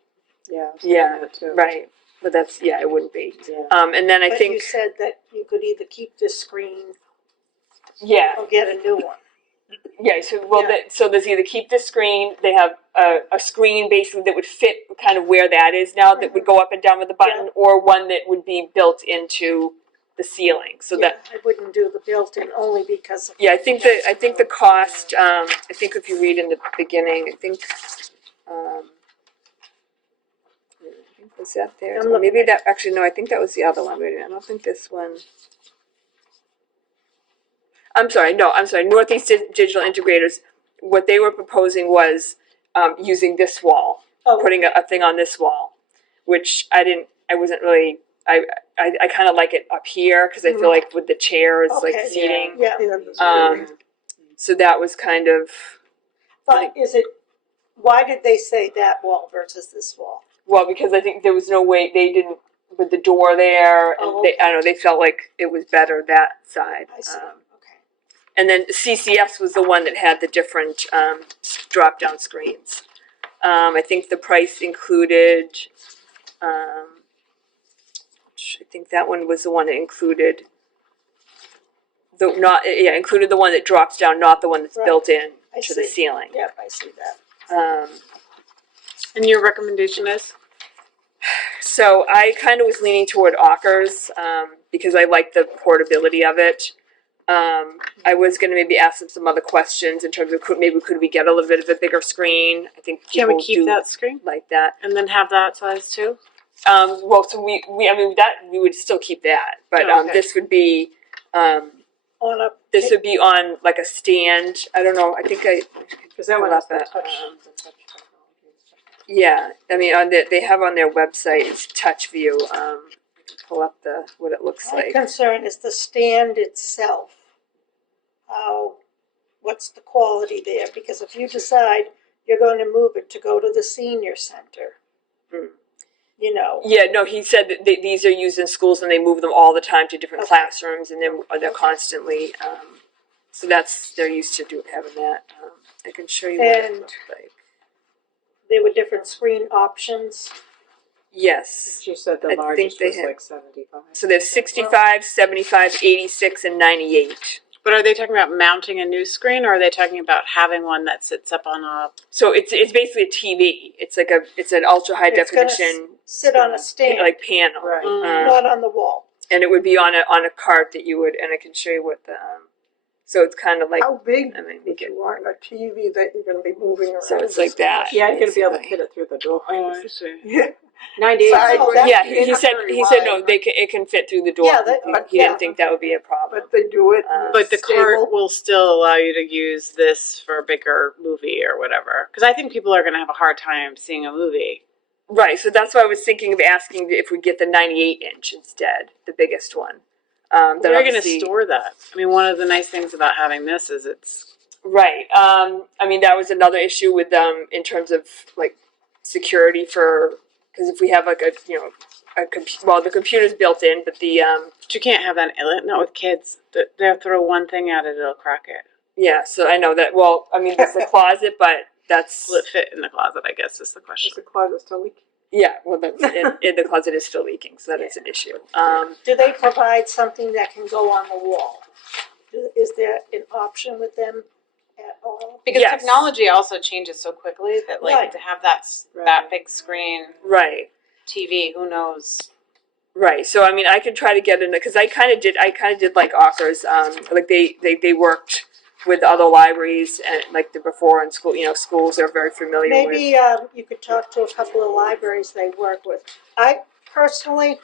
Yeah, right. But that's it wouldn't be. Yeah. And then I But think you said that you could either keep this screen yeah. or get a new one. Yeah, so there's either keep the screen, they have a screen basically that would fit kind of where that is now, that would go up and down with the button, or one that would be built into the ceiling. So that I wouldn't do the built-in only because of. I think the cost, I think if you read in the beginning, was that there? I'm looking Maybe at- that, actually, no, I think that was the other one. Wait a minute, I don't think this one. I'm sorry, Northeast Digital Integrators, what they were proposing was using this wall, putting a thing on this wall, which I wasn't really, I kind of like it up here, because I feel like with the chairs, like Okay. seating. Yeah, So that was kind of, but why did they say that wall versus this wall? well, because I think there was no way, they didn't, with the door there, and I don't know, they felt like it was better that side. I see, okay. And then CCS was the one that had the different drop-down screens. I think the price included, I think that one was the one that included, included the one that drops down, not the one that's Right. built in I to the see. ceiling. Yep, I see that. And your recommendation is? So I kind of was leaning toward Ockers because I like the portability of it. I was going to maybe ask them some other questions in terms of could we get a little bit of a bigger screen. I think Can we people keep do that screen like that. and then have that size too? Well, so we would still keep that, but Okay. this would be this would be on like a stand. I don't know. I think Because that one has the touch. yeah. I mean, they have on their website, it's touch view. Pull up what it looks My like. concern is the stand itself. What's the quality there? Because if you decide you're going to move it to go to the senior center, Yeah, no, he said that these are used in schools and they move them all the time to different classrooms, and they're constantly. So they're used to having that. I can show you what it And- looks like. there were different screen options. Yes. She said the I think largest they was had- like 75. So there's 65, 75, 86, and 98. But are they talking about mounting a new screen, or are they talking about having one that sits up on a? So it's basically a TV. It's an ultra high It's gonna definition sit on a stand, like panel. Right. not on the wall. And it would be on a cart that you would, and I can show you what the. So it's kind of like. How big I mean, would you want a TV that you're gonna be moving around? So it's like that. Yeah, you're going to be able to basically. fit it through the door. Oh, I see. Yeah. 98. Sideways. Yeah, he said no. It can fit through the door. Yeah, he didn't think that would be a problem. But they do it. But the stable. cart will still allow you to use this for a bigger movie or whatever. Because I think people are going to have a hard time seeing a movie. Right. So that's why I was thinking of asking if we get the 98-inch instead, the biggest one. Where are you going to obviously- store that? I mean, one of the nice things about having this is it's Right. I mean, that was another issue with in terms of like security because if we have like the computer's built in, but but you can't have that not with kids. They'll throw one thing at it, it'll crack it. yeah. So I know that. Well, I mean, there's the closet, but that's Will it fit in the closet? I guess is the question. Is the closet still leaking? yeah. Well, that's the closet is still leaking, so that is an issue. Do they provide something that can go on the wall? Is there an option with them at all? Because Yes. technology also changes so quickly that Right. to have that big screen Right. TV, who knows? Right. So I mean, I could try to get in because I kind of did like Ockers. Like they worked with other libraries and like the before in school. Schools are very familiar with. Maybe you could talk to a couple of libraries they work with. personally.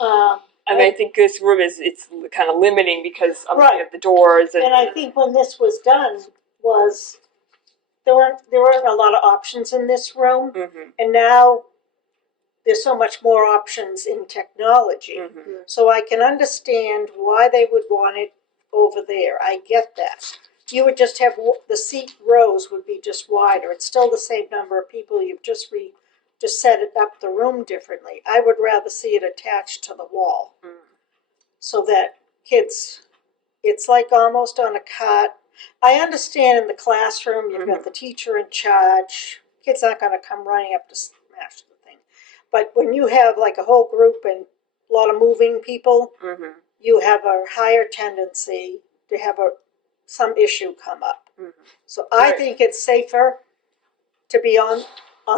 I mean, I think this room it's kind of limiting because of Right. the doors And I think when this was done was there weren't a lot of options in this room, Mhm. and now there's so much more options in technology. Mhm. So I can understand why they would want it over there. I get that. You would just have the seat rows would be just wider. It's still the same number of people. You've just set it up the room differently. I would rather see it attached to the wall, so that kids. It's like almost on a cot. I understand in the classroom you've got the teacher in charge. Kids aren't going to come running up to smash the thing. But when you have like a whole group and a lot of moving people, you have a higher tendency to have some issue come up. So I think it's safer to be on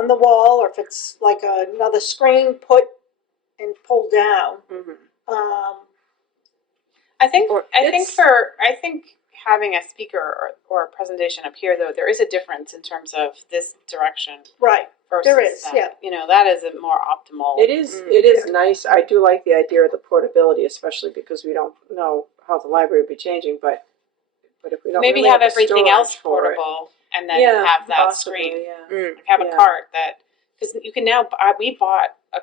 the wall, or if it's like another screen put and pulled down. I think having a speaker or a presentation up here, though, there is a difference in terms of this direction Right. versus There is, that. yeah. You know, that is a more optimal. It is nice. I do like the idea of the portability, especially because we don't know how the library will be changing, but if we don't Maybe really have the everything storage else for it. portable and then Yeah, have that possibly, screen. yeah. Like have a Yeah. cart that, because you can now, we bought a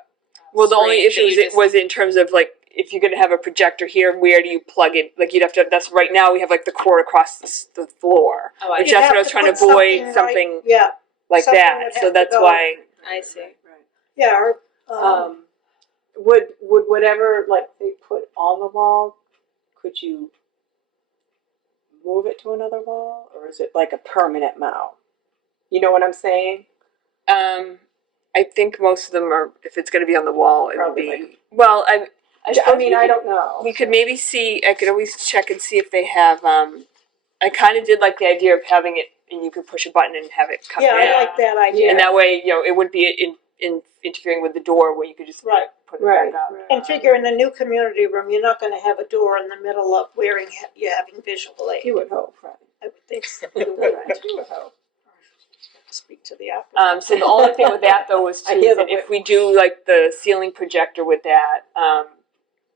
Well, the only screen issue that is you it just- was in terms of like if you're going to have a projector here, where do you plug it? Like you'd have to. That's right now we have like the cord across the floor, Oh, I which see. that's You'd what I have was trying to put avoid something right, yeah, like something that. would So have to that's go. why. I see. Right. Yeah. Would whatever like they put on the wall, could you move it to another wall, or is it like a permanent mount? You know what I'm saying? I think most of them are. If it's going to be on the wall, it would Probably be. like- Well, I suppose mean, we I could- don't know. We could maybe see. I could always check and see if they have. I kind of did like the idea of having it, and you could push a button and have it come Yeah, in, I like that idea. and that way, it wouldn't be in interfering with the door where you could just Right. put it Right. back up. And figure in the new community room, you're not going to have a door in the middle of where you're having visual aid. You would hope, right? I would think so. You would hope. Speak to the applicant. So the only thing with that though was I too, hear is the that if we do like the ceiling projector with that,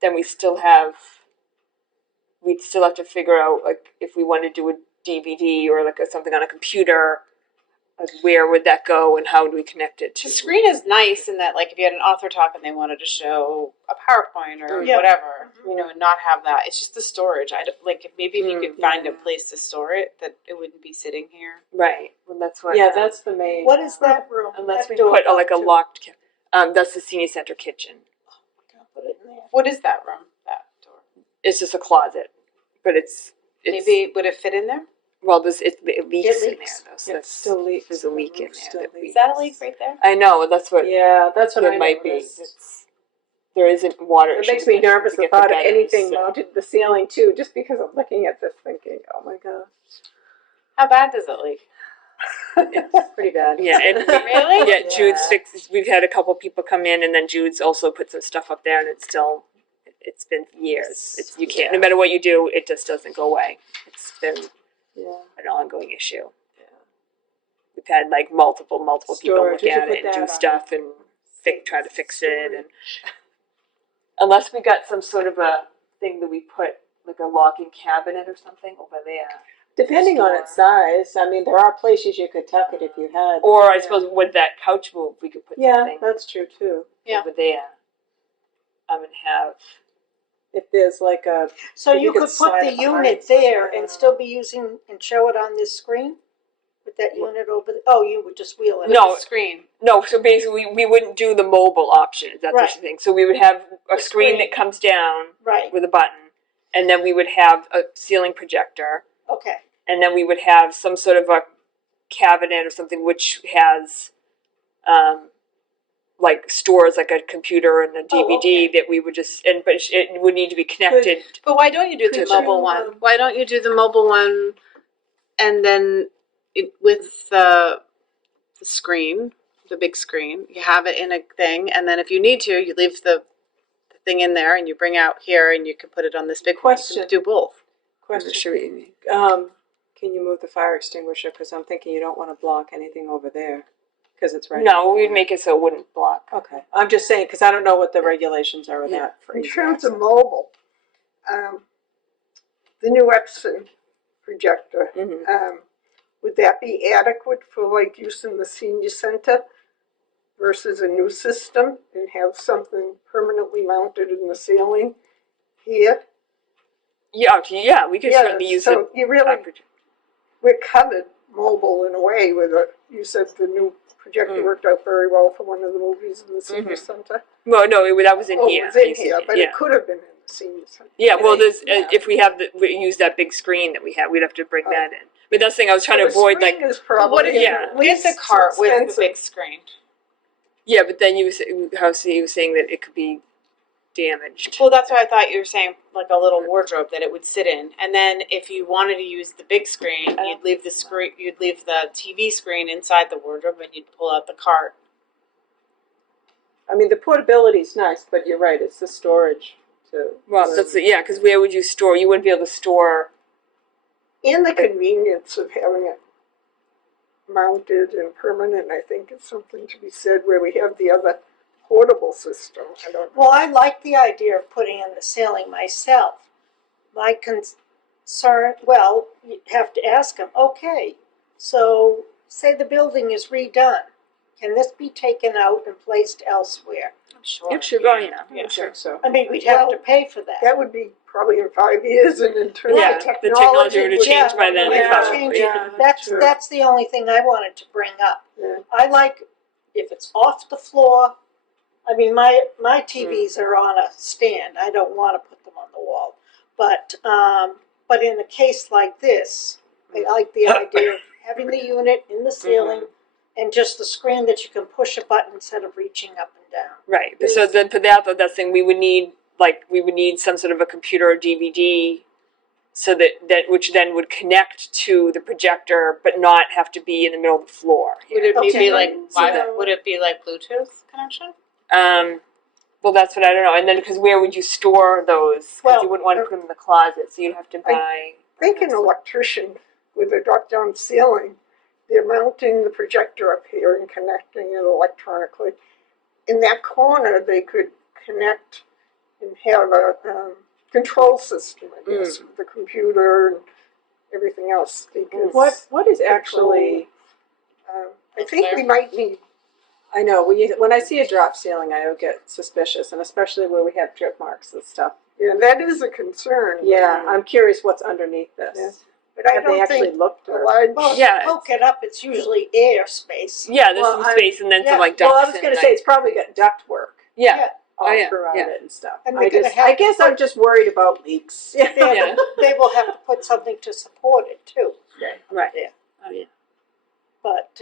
then we'd still have to figure out like if we want to do a DVD or like something on a computer, like where would that go and how do we connect it to? The screen is nice in that, like, if you had an author talk and they wanted to show a PowerPoint or Yeah. whatever, and not have that. It's just the storage. Maybe if you could find a yeah. place to store it, that it wouldn't be sitting here. Right. Well, that's what. Yeah, that's the main. What is that room? Unless That we door put like a to- locked. That's the senior center kitchen. Put it in there. What is that room? That door? It's just a closet, but it's Maybe would it fit in there? well, it leaks in there leaks. though, so Yeah, it that's still leaks. there's a leak in It's there. still That leaks. Is that a leak right there? I know that's what. Yeah, that's what It I might be. noticed. There isn't water. It issues makes me to nervous get the about gutters, anything so- mounted to the ceiling too, just because I'm looking at this thinking, oh my god, How bad does it leak? it's pretty bad. Yeah, and Really? yeah, Jude's fixed. We've had a couple people come in, and then Jude's also put some stuff up there, and it's been years. You can't, no matter what you do, it just doesn't go away. It's been Yeah. an ongoing issue. Yeah. We've had like multiple people Storage. look We should at put it and that do on. stuff and try to fix it, and unless we got some sort of a thing that we put like a locking cabinet or something over there. Depending on its size, I mean, there are places you could tuck it if you had. Or I suppose with that couch move, we could put Yeah, something that's true too. Yeah. over there. And have. If there's like a, So If you you could could put slide the it behind unit there something. and still be using and show it on this screen? With that unit over, you would just wheel it. No. The screen. No, so basically we wouldn't do the mobile option. That's Right. what you think. So we would have a screen screen. that comes down Right, with a button, and then we would have a ceiling projector, okay. and then we would have some sort of a cabinet or something which has, like stores like a computer and a DVD okay. that we would just but it would need to be connected. But why don't you do the Could mobile you, one? Why don't you do the mobile one and then with the screen, the big screen, you have it in a thing, and then if you need to, you leave the thing in there and you bring out here and you can put it on this big one. You Question. can do both. question. Sure, you mean. Can you move the fire extinguisher? Because I'm thinking you don't want to block anything over there. because it's right. No, we'd make it so it wouldn't block. Okay, I'm just saying, because I don't know what the regulations are with Yeah. that. for In easy terms of access. mobile, the new Epson projector, Mm-hmm. would that be adequate for like use in the senior center versus a new system and have something permanently mounted in the ceiling here? Yeah, we could certainly use so the you really, projector. we're covered mobile in a way with it. You said the new projector worked out very well for one of the movies in the senior center. Well, no, that was in Oh, here. it was in I see here, it, but yeah. it could have been in the senior center. Yeah, well, there's Yeah. if we use that big screen that we have, we'd have to bring that in. But that's the thing I was trying to The avoid, like, screen is Well, probably what if Yeah. we have the cart with the expensive. big screen? yeah. But then you were saying that it could be damaged. Well, that's what I thought you were saying, like a little wardrobe that it would sit in. And then if you wanted to use the big screen, you'd leave the TV screen inside the wardrobe, and you'd pull out the cart. I mean, the portability's nice, but you're right, it's the storage to. Well, that's because where would you store? You wouldn't be able to store. And the convenience of having it mounted and permanent, I think is something to be said where we have the other portable system. I don't know. Well, I like the idea of putting in the ceiling myself. My concern, well, you have to ask them, okay, so say the building is redone. Can this be taken out and placed elsewhere? I'm sure. It should go, yeah. Yeah. I think so. I mean, we'd have to pay for that. That would be probably in 5 years, and in terms Yeah, of the technology would have would- changed by then. Yeah, probably. change Yeah. it. That's Sure. that's the only thing I wanted to bring up. Yeah. I like if it's off the floor. I mean, my TVs are on a stand. I don't want to put them on the wall. But in a case like this, I like the idea of having the unit in the ceiling and just the screen that you can push a button instead of reaching up and down. Right. But so then for that thing, we would need some sort of a computer or DVD, so that which then would connect to the projector, but not have to be in the middle of the floor. Would it Okay. be like So- would it be like Bluetooth connection? Well, that's what I don't know. And then because where would you store those? Because Well, you wouldn't want to put them in the closet, so you'd have to buy. I think an electrician with a drop-down ceiling, they're mounting the projector up here and connecting it electronically. In that corner, they could connect and have a control system, I guess, with the computer and everything else. Because What is actually, I think we might need. I know, when I see a drop ceiling, I get suspicious, and especially where we have drip marks and stuff. Yeah, that is a concern. Yeah, I'm curious what's underneath this. Yeah. But I Have they don't actually think looked a or? large. Well, Yeah. if you poke it up, it's usually air space. Yeah, there's Well, some space and then some like ducts. Well, I was going to say, it's probably got duct work yeah. all yeah, throughout yeah. it and stuff. And they're gonna I have guess to I'm just worried about leaks. They, Yeah. they will have to put something to support it too. Right. Yeah. Oh yeah. But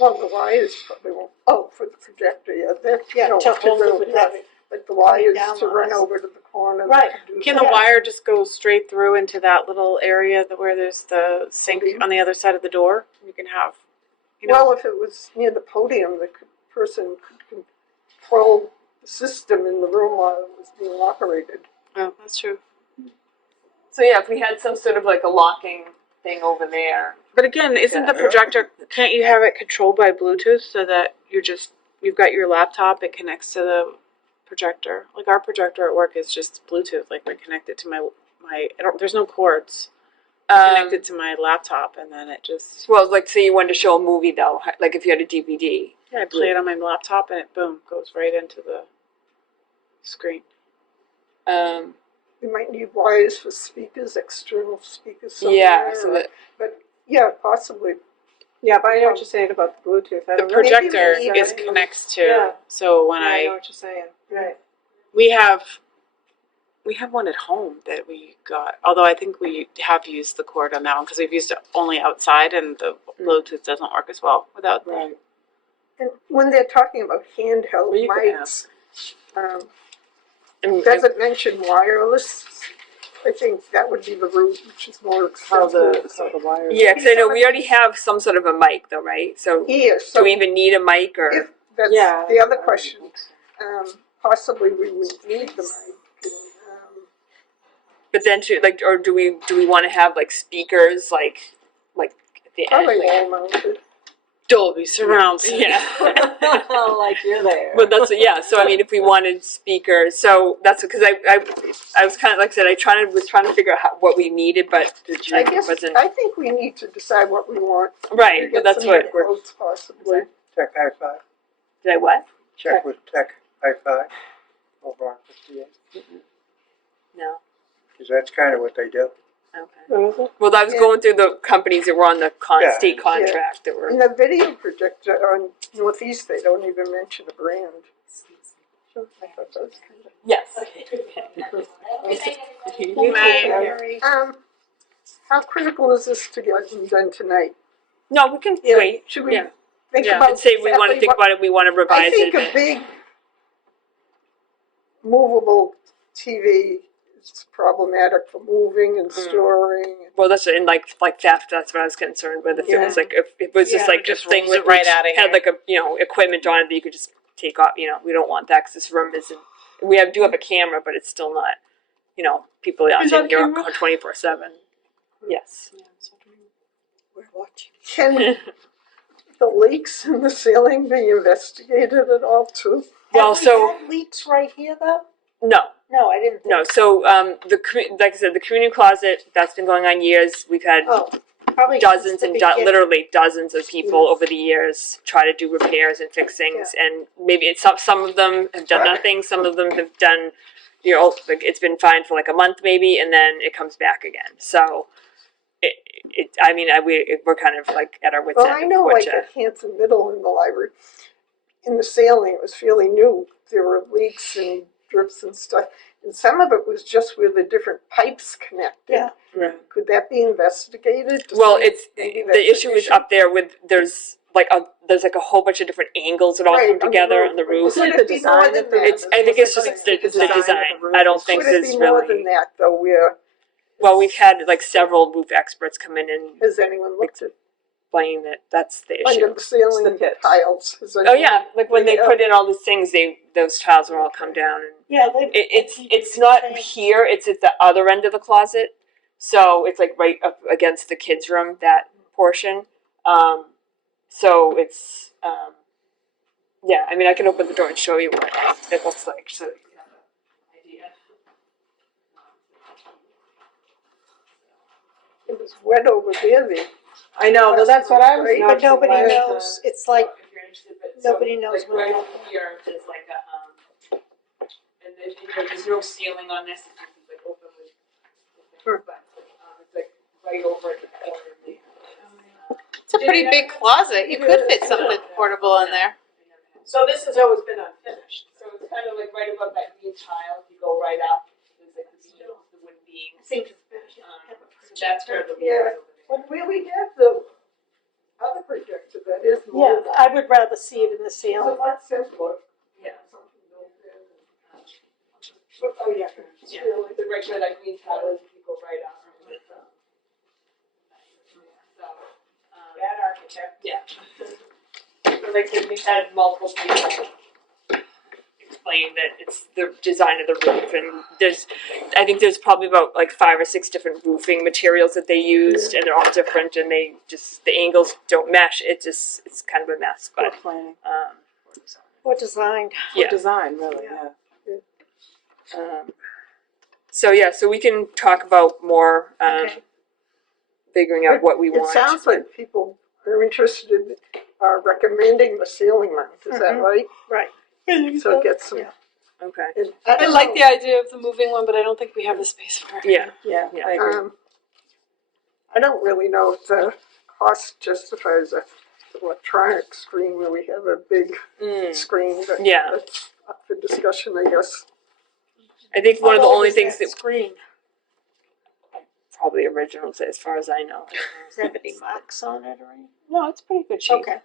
Well, the wires probably won't. Oh, for the projector, yeah. yeah, no, to hold it go without down. it. But the wires down to on run us. over to the corner. Right. Can the Yeah. wire just go straight through into that little area where there's the sink on the other side of the door? You can have, Well, if it was near the podium, the person could control the system in the room while it was being operated. Oh, that's true. So yeah, if we had some sort of like a locking thing over there. But again, isn't the projector? Can't you have it controlled by Bluetooth so that you've got your laptop, it connects to the projector? Like our projector at work is just Bluetooth. Like we connect it to my. There's no cords. Connected to my laptop, and then it just. Well, like say you wanted to show a movie though, like if you had a DVD. Yeah, I play it on my laptop, and it boom goes right into the screen. You might need wires for speakers, external speakers somewhere. Yeah, so that But yeah, possibly. Yeah, but I know what you're saying about the Bluetooth. I The don't know. projector Maybe we is need- connects to. Yeah. So when I know what you're saying. Right. we have one at home that we got. Although I think we have used the cord on that one because we've used it only outside, and the Bluetooth doesn't work as well without that. Right. And when they're talking about handheld Well, you could mics, and, it doesn't mention wireless. I think that would be the route, which is more How expensive. the wires. yeah, because I know we already have some sort of a mic though, right? So Here, do so we even need a mic or? if that's Yeah. the other question. Possibly we would need the mic. And, But then or do we want to have like speakers like at the end? probably all mounted. Dolby surround sound. Yeah. Like you're there. But that's, yeah, so I mean, if we wanted speakers, so that's because I was kind of, like I said, was trying to figure out what we needed, but I guess, wasn't, I think we need to decide what we want. right, Get but that's some what, quotes possibly. Tech High Five. did I what? Check with Tech High Five over on 58. No, Because that's kind of what they do. okay. Well, I was going through the companies that were on the Yeah. state contract that were, In the video projector on Northeast, they don't even mention a brand. I thought that was kind of. yes. How critical is this to get done tonight? No, we can Yeah, wait, should we yeah. think Yeah, about and say we want to exactly think what- about it, we want to I revise think it. a big movable TV is problematic for moving and storing. Well, that's in like theft. That's what I was concerned with. If it was like, if it was just Yeah, like just a thing rolls with it right which outta had here. like a equipment on it that you could just take off. We don't want that because this room isn't. We do have a camera, but it's still not. People aren't Is that in here a camera? 24/7. Yes. We're watching. Can the leaks in the ceiling be investigated at all too? Well, Have we so had leaks right here though? no. No, I didn't think. No, so like I said, the community closet, that's been going on years. We've had Oh, probably dozens since the and beginning. literally dozens of people over the years try to do repairs and fix things, and maybe it's some of them have done nothing, some of them have done, like it's been fine for like a month maybe, and then it comes back again. So we're kind of like at our wits' Well, end. I know like at Hanson Middle in the library, in the ceiling, it was fairly new. There were leaks and drips and stuff. And some of it was just where the different pipes connected. Yeah. Right. Could that be investigated? to Well, see it's maybe that's the issue an is up there with there's like a whole bunch of different angles that all Right, come together on the But roof. could it be more than that? I think it's just the design. I don't think Could it it's be more really. than that though? Where Well, we've had like several roof experts come in and has anyone looked at explain that that's the under issue. the ceiling the pitch. tiles? Has Oh anyone- yeah, like when they put in all these things, those tiles will all come down. And Yeah, it's not here; it's at the other end of the closet, so it's like right up against the kids' room, that portion. So it's yeah. I mean, I can open the door and show you what it looks like, so you can have an idea. It was wet over there. I know, well, that's what I was Right, but noticing. nobody last knows. It's like If you're interested, but nobody knows like where right it over here is like a and there's no ceiling on this. It's just like open with but it's like right over at the corner of the. It's a pretty big closet. You could fit something portable in there. So this has always been unfinished. So it's kind of like right above that green tile. If you go right up, there's like the wood beam. I think So that's where the Yeah. But where we have the other projector that is yeah, movable, I would rather see it in the it's a ceiling. lot simpler. Yeah. Something built in. Oh, yeah. It's Yeah, really- the right where that green tile is. If you go right up. So, Bad architect. yeah. So like we've had multiple people explain that it's the design of the roof, and I think there's probably about like 5 or 6 different roofing materials that they used, and they're all different, and they just the angles don't mesh. It's kind of a mess, Poor but planning. Or designed. yeah. Design, really, yeah. So we can talk about more Okay. figuring out what we It want. sounds like people are interested in, recommending the ceiling mount, is that Mhm. right? Right. So get some. Yeah. Okay. and I don't like know, the idea of the moving one, but I don't think we have the space for it. Yeah. Yeah, Yeah. I agree. I don't really know if the cost justifies a electronic screen where we have a big Mm. screen, but Yeah. that's up for discussion, I guess. I think one of the How old only is things that that screen, probably originals, as far as I know. does that have any marks on it or anything? No, it's pretty good shape. Okay.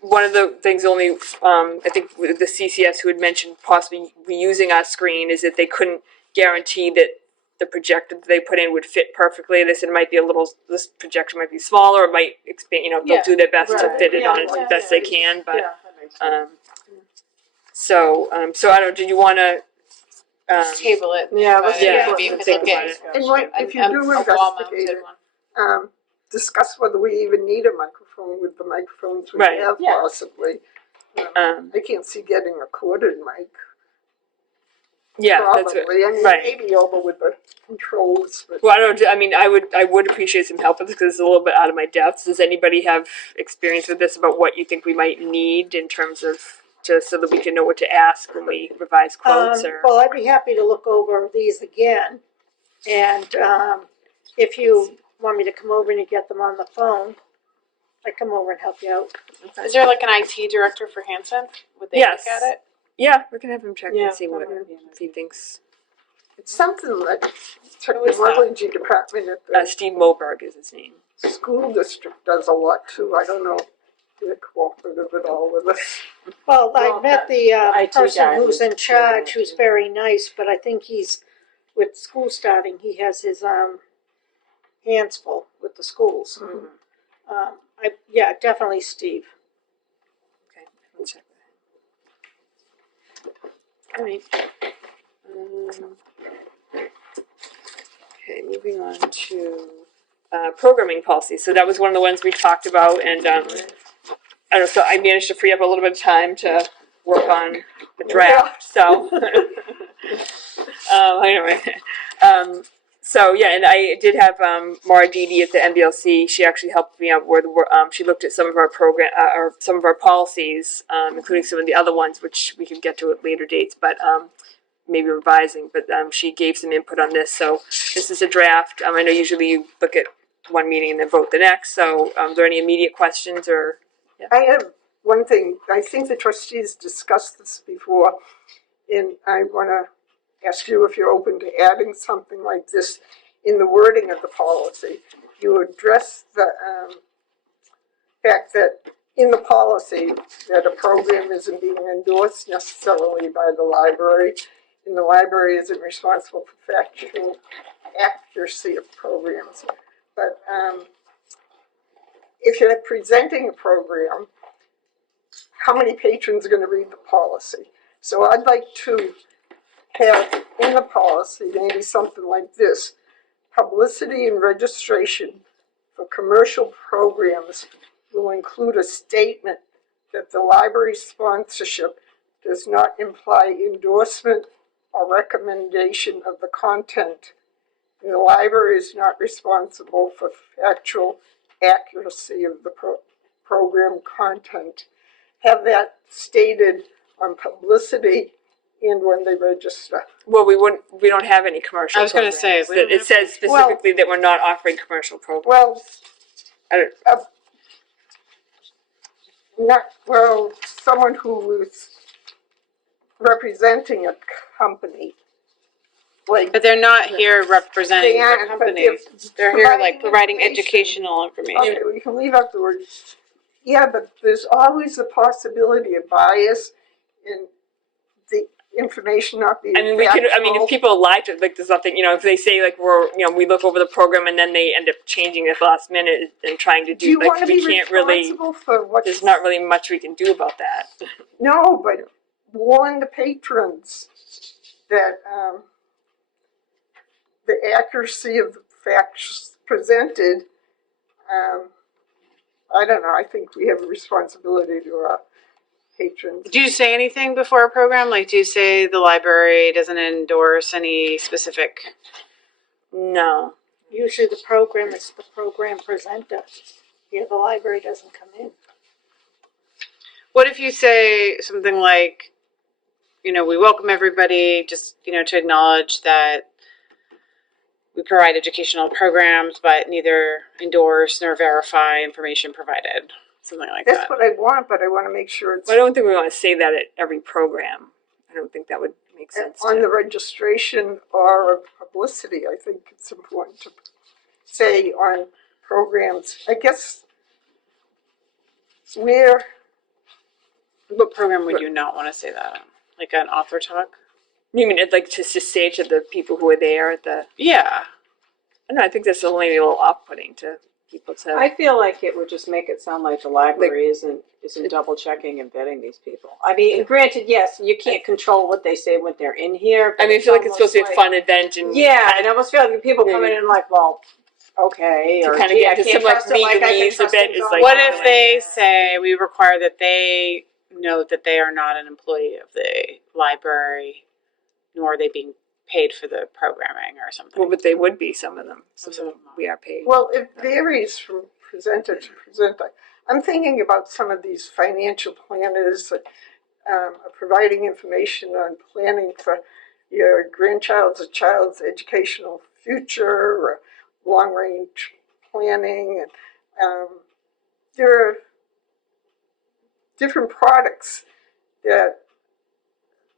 One of the things only, I think with the CCS who had mentioned possibly reusing our screen is that they couldn't guarantee that the projector that they put in would fit perfectly. They said it might be this projector might be smaller, it might expand, they'll do their best to Right. fit it Yeah, on as yeah, best yeah. they can, but, Yeah, that makes sense. so I don't know, did you wanna, Just table it. Yeah, let's Yeah, Maybe you let's could think look about at it. And what, if you do a wall-mounted investigate it, one. discuss whether we even need a microphone with the microphones we Right. have Yeah. possibly. Um, I can't see getting a corded mic, yeah, that's what, probably. I mean, right. maybe over with the controls, but. Well, I don't. I mean, I would appreciate some help with this because it's a little bit out of my depth. Does anybody have experience with this about what you think we might need in terms of just so that we can know what to ask when we revise quotes? Or Well, I'd be happy to look over these again, and if you want me to come over and get them on the phone, I come over and help you out. Is there like an IT director for Hanson? Would they Yes. look at it? yeah, we can have him check Yeah, and see what that would be if he thinks. It's something like is that? technology department at the Steve Moberg is his name. school district does a lot too. I don't know if they're cooperative at all with us. Well, I met the IT person guy who's was in doing charge, it, who's too. very nice, but I think he's, with school starting, he has his hands full with the schools. Definitely Steve. Okay, we'll check that. All right. Okay, moving on to programming policy. So that was one of the ones we talked about, and I don't know. So I managed to free up a little bit of time to work on the draft. So anyway, so yeah, and I did have Mara Didi at the NBLC. She actually helped me out where she looked at some of our program or some of our policies, including some of the other ones, which we can get to at later dates, but maybe revising. But she gave some input on this. So this is a draft. I know usually you look at one meeting and then vote the next. So are there any immediate questions or? I have one thing. I think the trustees discussed this before, and I want to ask you if you're open to adding something like this in the wording of the policy. You address the fact that in the policy that a program isn't being endorsed necessarily by the library, and the library isn't responsible for factual accuracy of programs. But if you're presenting a program, how many patrons are going to read the policy? So I'd like to have in the policy maybe something like this: publicity and registration for commercial programs will include a statement that the library's sponsorship does not imply endorsement or recommendation of the content, and the library is not responsible for factual accuracy of the program content. Have that stated on publicity and when they register. Well, we don't have any commercial. I was going to say, programs. we don't It have- says specifically that we're not offering commercial programs. Well, I don't, someone who is representing a company, like But they're not here representing they the aren't, but company. They're here like providing information. educational information. Okay, we can leave out the word. Yeah, but there's always the possibility of bias in the information not being I mean, we could. I mean, if factual. people lie to like there's something, if they say like we look over the program and then they end up changing it at the last minute and trying to Do you like want to we be can't really. responsible for what? There's not really much we can do about that. No, but warn the patrons that the accuracy of the facts presented. I don't know. I think we have a responsibility to our patrons. Do you say anything before a program? Like, do you say the library doesn't endorse any specific? No. Usually the program is the program presenter. Yeah, the library doesn't come in. What if you say something like, we welcome everybody, just, to acknowledge that we provide educational programs, but neither endorse nor verify information provided. Something like That's that. what I want, but I want to make sure it's Well, I don't think we want to say that at every program. I don't think that would make sense. on the registration or publicity. I think it's important to say on programs. I guess we're What program would you not want to say that on? Like an author talk? You mean like to say to the people who are there at the? Yeah. I don't know. I think that's only a little off-putting to people to. I feel like it would just make it sound like the library isn't double checking and vetting these people. I mean, granted, yes, you can't control what they say when they're in here. I mean, I feel like it's supposed to be a fun event and Yeah, and I almost feel like people come in and like, well, okay, to or kind of gee, get I into can't some like trust it like I can legalese a trust bit things is on like. what if they say we require that they know that they are not an employee of the library, nor are they being paid for the programming or something? Well, but they would be, some of them. Some of Some them of them we are paid. Well, it varies from presenter to presenter. I'm thinking about some of these financial planners that are providing information on planning for your grandchild's or child's educational future or long-range planning. And there are different products that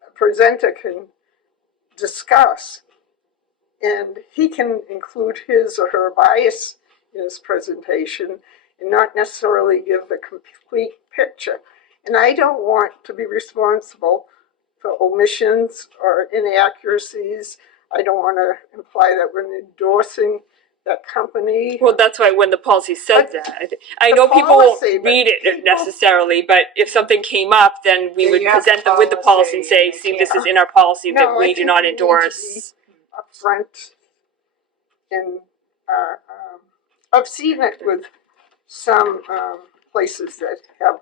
a presenter can discuss, and he can include his or her bias in his presentation and not necessarily give the complete picture. And I don't want to be responsible for omissions or inaccuracies. I don't want to imply that we're endorsing that company. Well, that's why when the policy said But that, I the know people won't policy, but read it people- necessarily, but if something came up, then we Then would you have present the them with the policy and policy, say, and they see, this can't- is in our policy No, that I we do think not we need to endorse. upfront. And I've seen it with some places that have.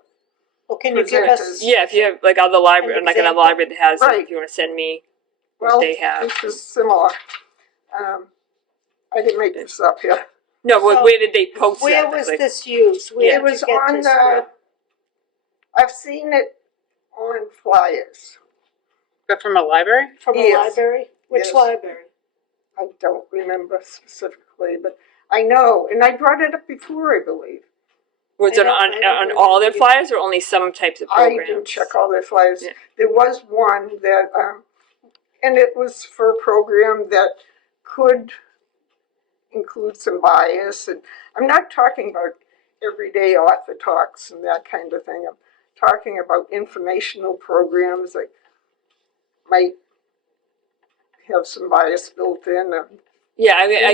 Well, can you give us, presenters. Yeah, if you have like other library, An like another example? library that has, Right. if you want to send me Well, what they have. this is similar. I didn't make this up here. No, but So, where did they post where that? was Like, this used? Where Yeah. It did was you get on this the. I've seen it on flyers. But from a library? from a Yes. library? Which Yes. library? I don't remember specifically, but I know, and I brought it up before, I believe. was I it don't- on I don't on all their remember. flyers or only some types of I programs? didn't check all their flyers. Yeah. There was one that, and it was for a program that could include some bias. And I'm not talking about everyday author talks and that kind of thing. I'm talking about informational programs that might have some bias built in. Yeah, I mean, I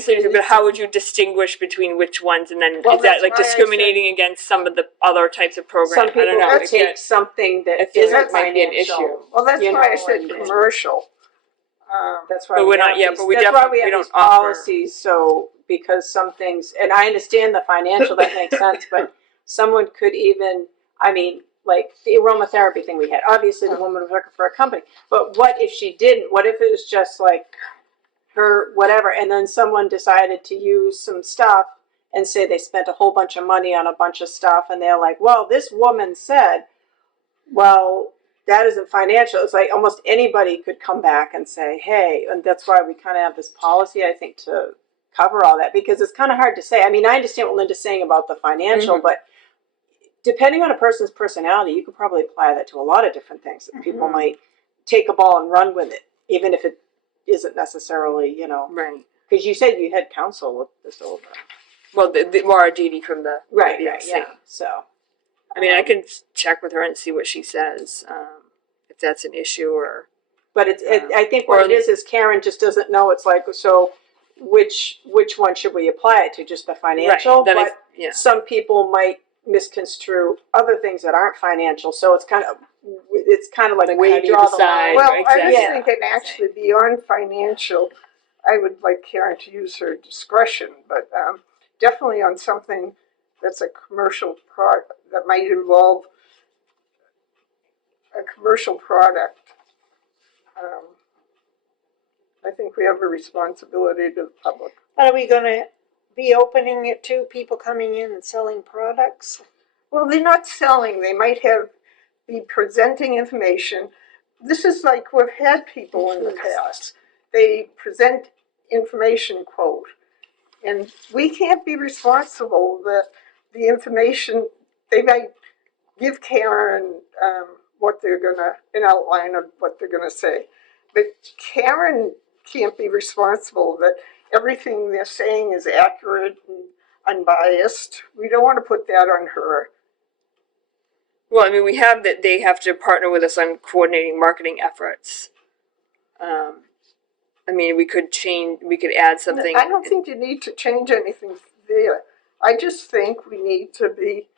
see, but Inaccuracies. how would you distinguish between which ones, and then Well, is that that's like why I discriminating against some of the other types of programs? Some I people don't know. would I take get- something I that feel isn't like it might be an financial. issue. Well, that's You why I know, said and- commercial. That's why But we we're not- have yeah, these, but we that's why definitely- we we have these don't offer- policies, so, because some things, and I understand the financial, that makes sense, but someone could even, I mean, like the aromatherapy thing we had, obviously the woman was working for a company, but what if she didn't? What if it was just like her, whatever, and then someone decided to use some stuff and say they spent a whole bunch of money on a bunch of stuff, and they're like, well, this woman said, well, that isn't financial. It's like almost anybody could come back and say, hey, and that's why we kind of have this policy, I think, to cover all that, because it's kind of hard to say. I mean, I understand what Linda's saying about the financial, but depending on a person's personality, you could probably apply that to a lot of different things. People might take a ball and run with it, even if it isn't necessarily, you know, Right. because you said you had counsel with this over. Well, the Maura Didi from the Right, BLC. yeah. So, I mean, I can check with her and see what she says, if that's an issue or. but I think what Or- it is Karen just doesn't know. It's like, so which one should we apply it to? Just the financial? Right. Then But yeah. some people might misconstrue other things that aren't financial. So it's kind of like, Like, where how you do you draw the decide? line. Well, I was Exactly. thinking actually beyond financial, I would like Karen to use her discretion, but definitely on something that's a commercial product that might involve a commercial product. I think we have a responsibility to the public. But are we gonna be opening it to people coming in and selling products? Well, they're not selling. They might be presenting information. This is like we've had people in the past. They present information, quote, and we can't be responsible that the information they might give Karen what they're gonna, an outline of what they're gonna say, but Karen can't be responsible that everything they're saying is accurate and unbiased. We don't want to put that on her. Well, I mean, we have that they have to partner with us on coordinating marketing efforts. I mean, we could add something. I don't think you need to change anything there. I just think we need to be.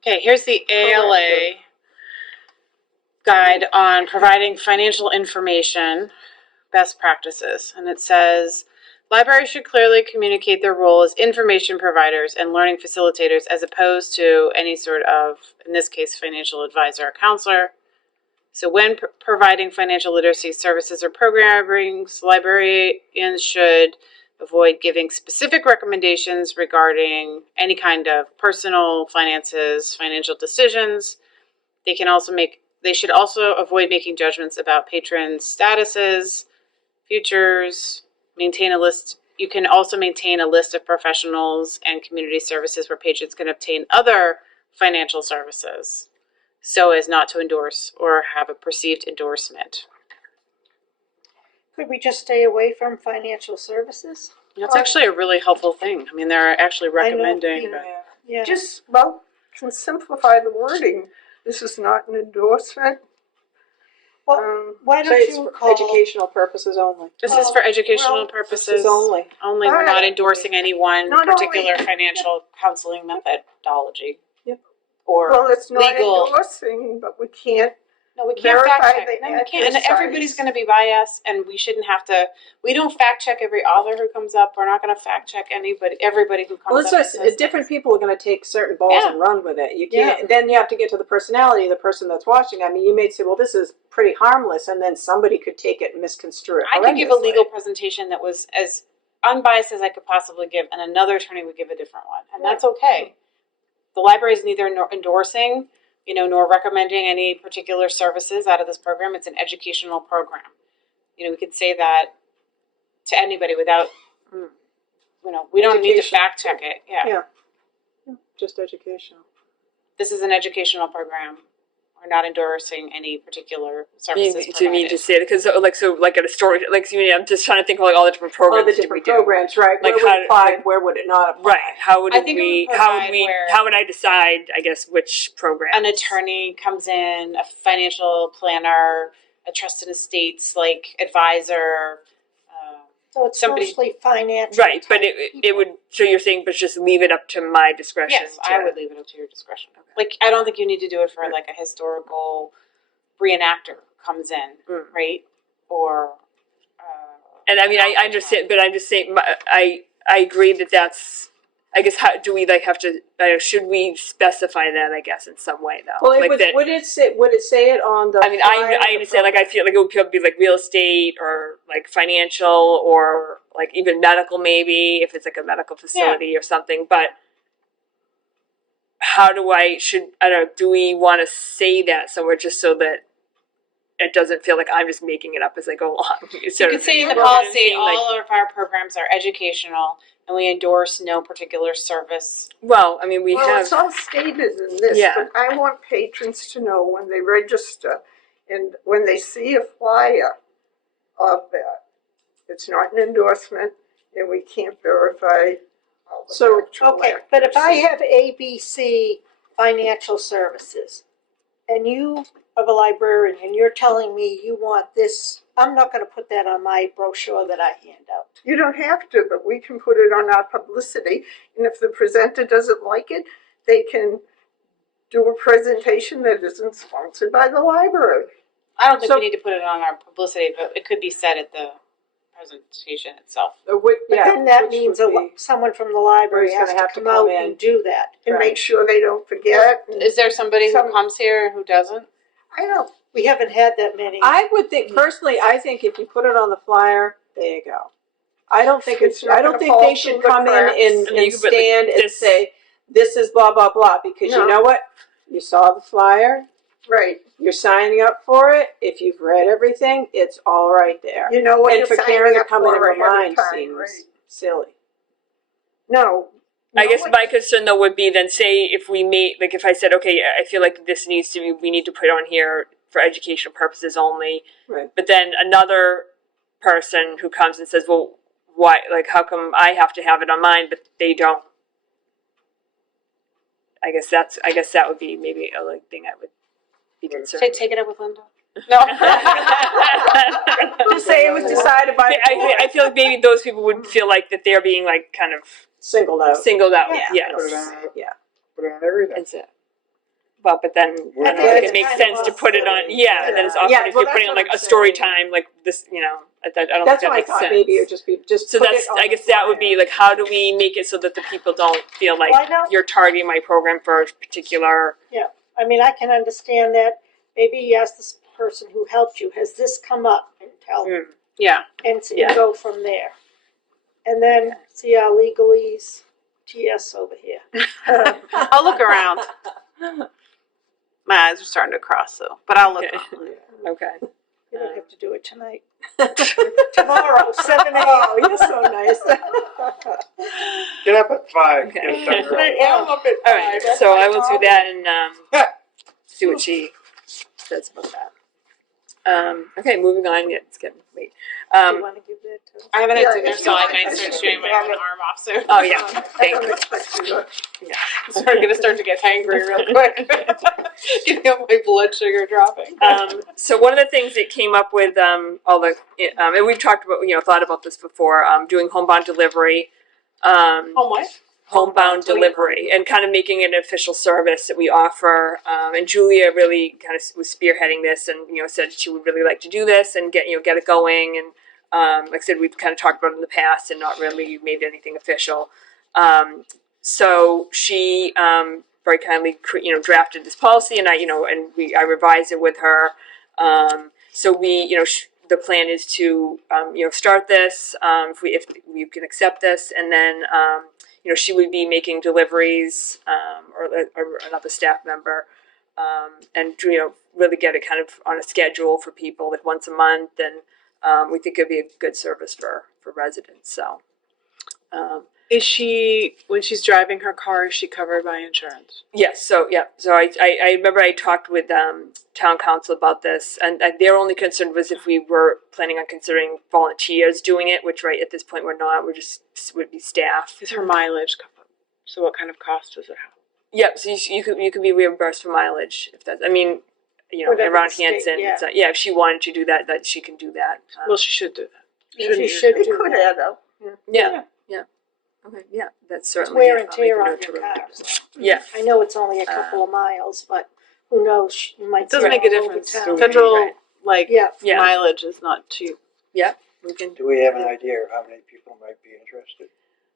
Okay, here's the ALA guide on providing financial information, best practices. And it says, Libraries should clearly communicate their role as information providers and learning facilitators as opposed to any sort of, in this case, financial advisor or counselor. So when providing financial literacy services or programmings, librarians should avoid giving specific recommendations regarding any kind of personal finances, financial decisions. They should also avoid making judgments about patrons' statuses, futures, maintain a list. You can also maintain a list of professionals and community services where patrons can obtain other financial services so as not to endorse or have a perceived endorsement. Could we just stay away from financial services? That's actually a really helpful thing. I mean, they're actually I know, recommending. Yeah. Just, well, can simplify the wording. This is not an endorsement. Well, why So don't it's you for call? educational purposes only. This is for educational well, purposes This is only. only. We're not endorsing any one Not particular only- financial counseling methodology. Yep. Or Well, it's not legal. endorsing, but we can't. No, we can't Verify fact check. the No, we can't. And exercise. everybody's going to be biased, and we shouldn't have to. We don't fact check every author who comes up. We're not going to fact check everybody who comes Well, it's up. and just says different things. people are going to take certain balls Yeah. and run with it. You can't. Then you have to get to the personality of the person that's watching. I mean, you may say, "Well, this is pretty harmless," and then somebody could take it and misconstrue it. I could give a horrendously. legal prepresentation that was as unbiased as I could possibly give, and another attorney would give a different one, and that's okay. The library is neither endorsing, nor recommending any particular services out of this program. It's an educational program. We could say that to anybody without, we don't need to Education. fact check it. Yeah. Just educational. This is an educational program. We're not endorsing any particular services provided. Do you mean to say because like at a story I'm just trying to think of like all the different All programs the that different we do. programs, right? Like where would how- it apply? like- Where would it not apply? Right. How would I think it we? would How would provide we? where- How would I decide? I guess which program? An attorney comes in, a financial planner, a trusted estates advisor. So it's somebody- mostly financial. Right, but type it people. would. So you're saying, but just leave it up to my discretion. Yes, I would leave it up to your discretion. I don't think you need to do it for a historical reenactor comes in, right? Or. And I mean, I understand, but I'm just saying. I agree that that's. I guess how do we have to? Should we specify that? I guess in some way though. Well, that. would it say it on the? I mean, flyer I understand. I feel like it could be real estate or financial or even medical, maybe if it's a medical facility or something. But how do I don't know? Do we want to say that somewhere just so that it doesn't feel like I'm just making it up as I go along? You could say in the policy, all of our programs are educational, and we endorse no particular service. Well, I mean, Well, it's all stated in this, Yeah. but I want patrons to know when they register and when they see a flyer of that, it's not an endorsement and we can't verify all the So, factual Okay, but if I accuracy. have ABC Financial Services, and you are a librarian, and you're telling me you want this, I'm not gonna put that on my brochure that I hand out. You don't have to, but we can put it on our publicity, and if the presenter doesn't like it, they can do a presentation that isn't sponsored by the library. I don't think So- we need to put it on our publicity, but it could be said at the presentation itself. But then that means someone from the library Who's has gonna to have to come come out in. and do that. And Right. make sure they don't forget. and- Is there somebody who Some- comes here who doesn't? I don't, We haven't had that many. I would think personally. I think if you put it on the flyer, there you go. I don't think It's not I don't gonna think fall they through should the come in cracks. I mean, and you could put, stand and this- say this is blah blah blah because No. you know what? You saw the flyer. right, You're signing up for it. If you've read everything, it's all right there. you know what And you're for Karen signing to up come in and for ahead remind of time, seems right? silly. No. I know guess what- my concern though would be then say if we made if I said okay, I feel like this needs to be we need to put on here for educational purposes only. Right. But then another person who comes and says, well, why? How come I have to have it on mine, but they don't? I guess that would be maybe a thing I would be concerned. Take it up with Linda. No. Just say it was decided by the board. I feel like maybe those people would feel like that they're being kind of Singled out. singled out. Yeah. Yes. Put it on, Yeah. put it on everything. That's it. well, but then We're I don't think not- it makes It's kind sense of to put it on. off-putting. Yeah, and then it's Yeah. often Yeah, if well, you're putting on that's like what a I'm story saying. time, like this, I don't That's think why that I makes thought sense. maybe it would just be, just So put that's, it on I the guess that would be flyer. like, how do we make it so that the people don't feel like Why not? you're targeting my program for a particular? I mean, I can understand that. Maybe you ask this person who helped you, has this come up, and tell them, Yeah. and Yeah. go from there. And then see our legalese TS over here. I'll look around. My eyes are starting to cross though, but I'll look. Okay. around. Okay. You don't have to do it tonight. Tomorrow, 7 a.m. Oh, you're so nice. Get up at 5. Okay. Get it done I early. am up at All right. 5. That's So my I will do problem. that and see what she says about that. Okay, moving on. Yeah, it's getting late. Do you want to give that to? I haven't Yeah, had dinner, if so you I want, might I start should shooting my grab own it. arm off soon. Oh yeah, I thank don't you. expect you to. I'm gonna start to get hangry real quick. Getting up my blood sugar dropping. So one of the things that came up with all the and we've talked about thought about this before doing homebound delivery. Oh what? Homebound delivery and kind of making it an official service that we offer. And Julia really kind of was spearheading this and, said she would really like to do this and get it going. And like I said, we've kind of talked about it in the past and not really made anything official. So she very kindly, drafted this policy and I revised it with her. So we, the plan is to, start this if we can accept this and then, she would be making deliveries or another staff member and, really get it kind of on a schedule for people like once a month. And we think it'd be a good service for residents. So. Is she, when she's driving her car, is she covered by insurance? Yes. So I remember I talked with town council about this, and their only concern was if we were planning on considering volunteers doing it, which right at this point we're not. We're just would be staff. Is her mileage covered? So what kind of cost does it have? Yep. So you could be reimbursed for mileage if that's. I mean, Whatever around the state, Hanson. yeah. So, if she wanted to do that, that she can do that. Well, she should do that. She should It do could that. add up. Yeah. Okay. Yeah. That's It's certainly wear and I'll make a tear on note to your remember. car. Yeah. I know it's only a couple of miles, but who knows? You might It does see make a all over difference. town. Federal Right. Yeah. mileage is not cheap. We can. Do we have an idea of how many people might be interested?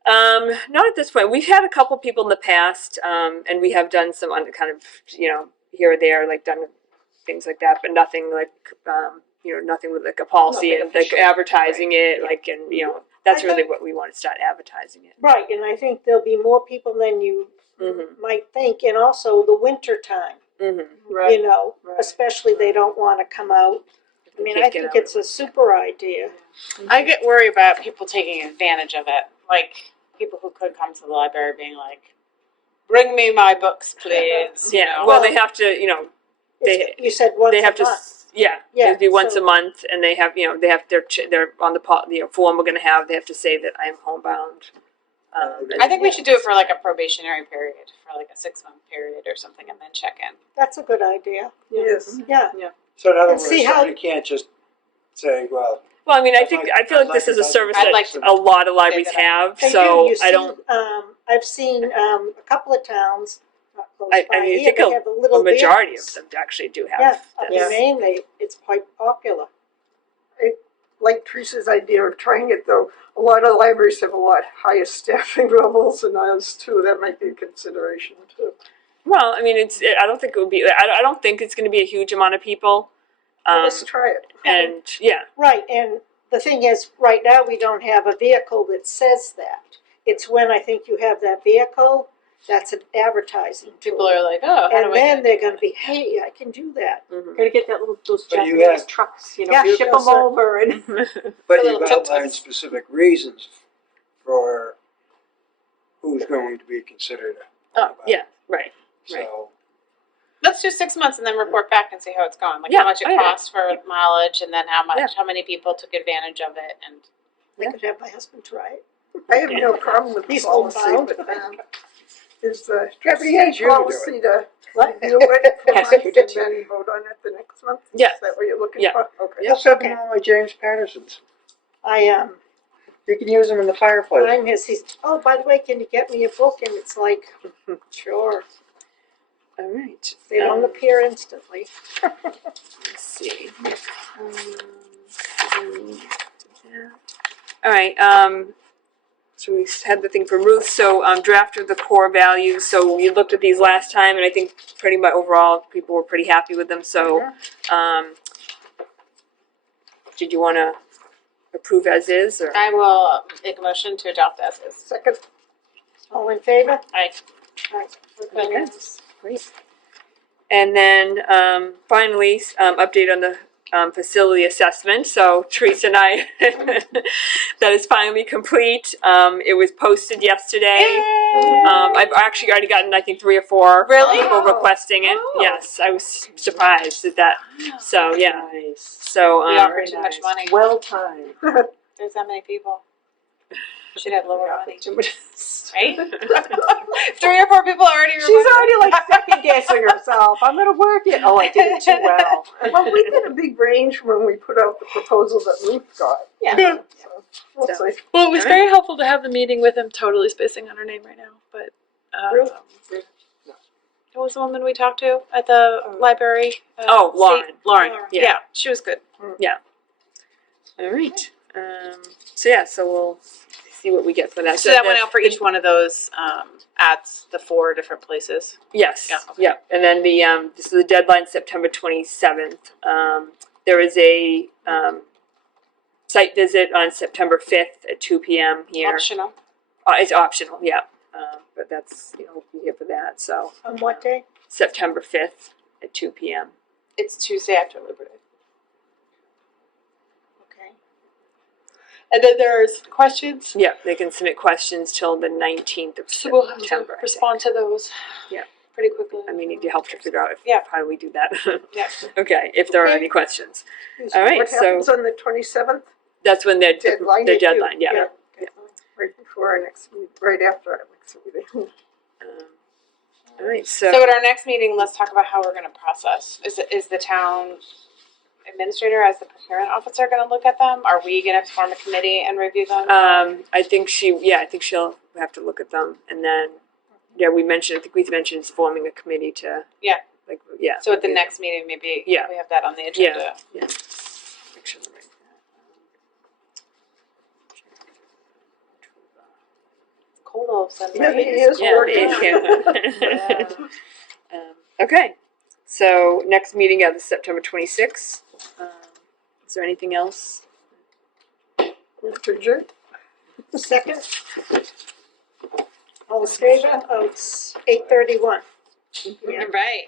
Not at this point. We've had a couple people in the past, and we have done some kind of, here or there, like done things like that, but nothing like, nothing with like a policy Nothing and like official. advertising it, like, and that's I really what we want to start advertising it. Right, and I think there'll be more people than you Mm-hmm. might think, and also the winter time, Mm-hmm. Right. Right. Especially they don't want to come out. I mean, I think it's a super idea. I get worried about people taking advantage of it. Like people who could come to the library being like, bring me my books, please. you Yeah. know? Well, they have to, You said once they have a to. month. Yeah, Yeah, it'd be once so- a month, and they have, they have they're on the form we're going to have. They have to say that I'm homebound. I think we should do it for like a probationary period, for like a 6-month period or something, and then check in. That's a good idea. Yes. Yeah. So in other And words, see how- somebody can't just say, well, Well, I mean, I I'd feel like like this is a service I'd that like to- a lot of libraries that have. They So do. You I see, don't. I've seen a couple of towns not close I by mean, I here. think They have the a little majority vehicles. of them actually do have. Yeah, up this. in Maine, it's quite popular. Like Teresa's idea of trying it though, a lot of libraries have a lot higher staffing levels than others too. That might be a consideration too. Well, I mean, I don't think it would be. I don't think it's going to be a huge amount of people. Let's try it. And yeah, Right, and the thing is, right now, we don't have a vehicle that says that. It's when I think you have that vehicle, that's an advertising People tool. are like, oh, how And do I then do they're gonna be, hey, I can do that. mhm. Gotta get those But you Japanese have- trucks, Yeah, ship those them are- over and. but A you've little outlined specific reasons for who's going to be considered. Yeah, right. So, Let's do 6 months and then report back and see how it's going. Like Yeah, how much it oh, yeah. costs for mileage, and then how much, Yeah. how many people took advantage of it, and I could have my husband try it. I have no problem with the He's policy, homebound. but is the Japanese, state you would do policy to What? review it for Yes, months you and did too. then vote on it the next month? Yeah. Is that what you're looking Yeah. for? Okay. let's have Okay. them all like James Patterson's. I You can use them in the fireplace. I'm he's, oh, by the way, can you get me a book? And it's like, sure. All right. They don't appear instantly. Let's see. All right. So we had the thing for Ruth. So draft of the core values. So we looked at these last time, and I think pretty much overall people were pretty happy with them. So did you want to approve as is? Or? I will make a motion to adopt as is. Second, All in favor? Aye. Okay. Great. And then finally, update on the facility assessment. So Teresa and I, that is finally complete. It was posted yesterday. I've actually already gotten, I think, 3 or 4 Really? people requesting it. Oh. Yes, I was surprised at that. So yeah. So We offer too much money. well timed. There's that many people. Should have lower money, right? 3 or 4 people already. She's already like second guessing herself. I'm gonna work it. Oh, I did it too well. Well, we did a big range when we put out the proposal that Ruth got. Yeah. So we'll see. Well, it was very helpful to have the meeting with him. Totally spacing on her name right now, but Ruth? what was the woman we talked to at the library? Oh, Lauren. Lauren. Yeah. Yeah, she was good. All right. So yeah, so we'll see what we get for that. So that went out for each one of those ads, the 4 different places. Yes. Yeah, okay. Yep. And then this is the deadline, September 27th. There is a site visit on September 5th at 2 p.m. here. Optional. It's optional, yeah. But that's, we'll be here for that. So On what day? September 5th at 2 p.m. It's Tuesday after Labor Day. Okay. And then there's questions. Yeah, they can submit questions till the 19th of So we'll have to September. I think. respond to those. Yeah. Pretty quickly. I may need your help to figure out Yeah. how do we do that. Yeah. Okay, if there are Okay. any questions. All right, What so happens on the 27th? that's when their Deadline. deadline, yeah. Right before our next meeting, right after our next meeting. All right, So at our next meeting, let's talk about how we're going to process. Is the town administrator as the procurement officer going to look at them? Are we going to form a committee and review them? I think she'll have to look at them, and then we mentioned forming a committee to So at the next meeting, maybe we have that on the agenda. Make sure to write that. Cold all of a sudden, Yeah, right? he is working. Okay, so next meeting is September 26th. Is there anything else? Richard? Second? All in favor? Oh, it's 8:31. Right.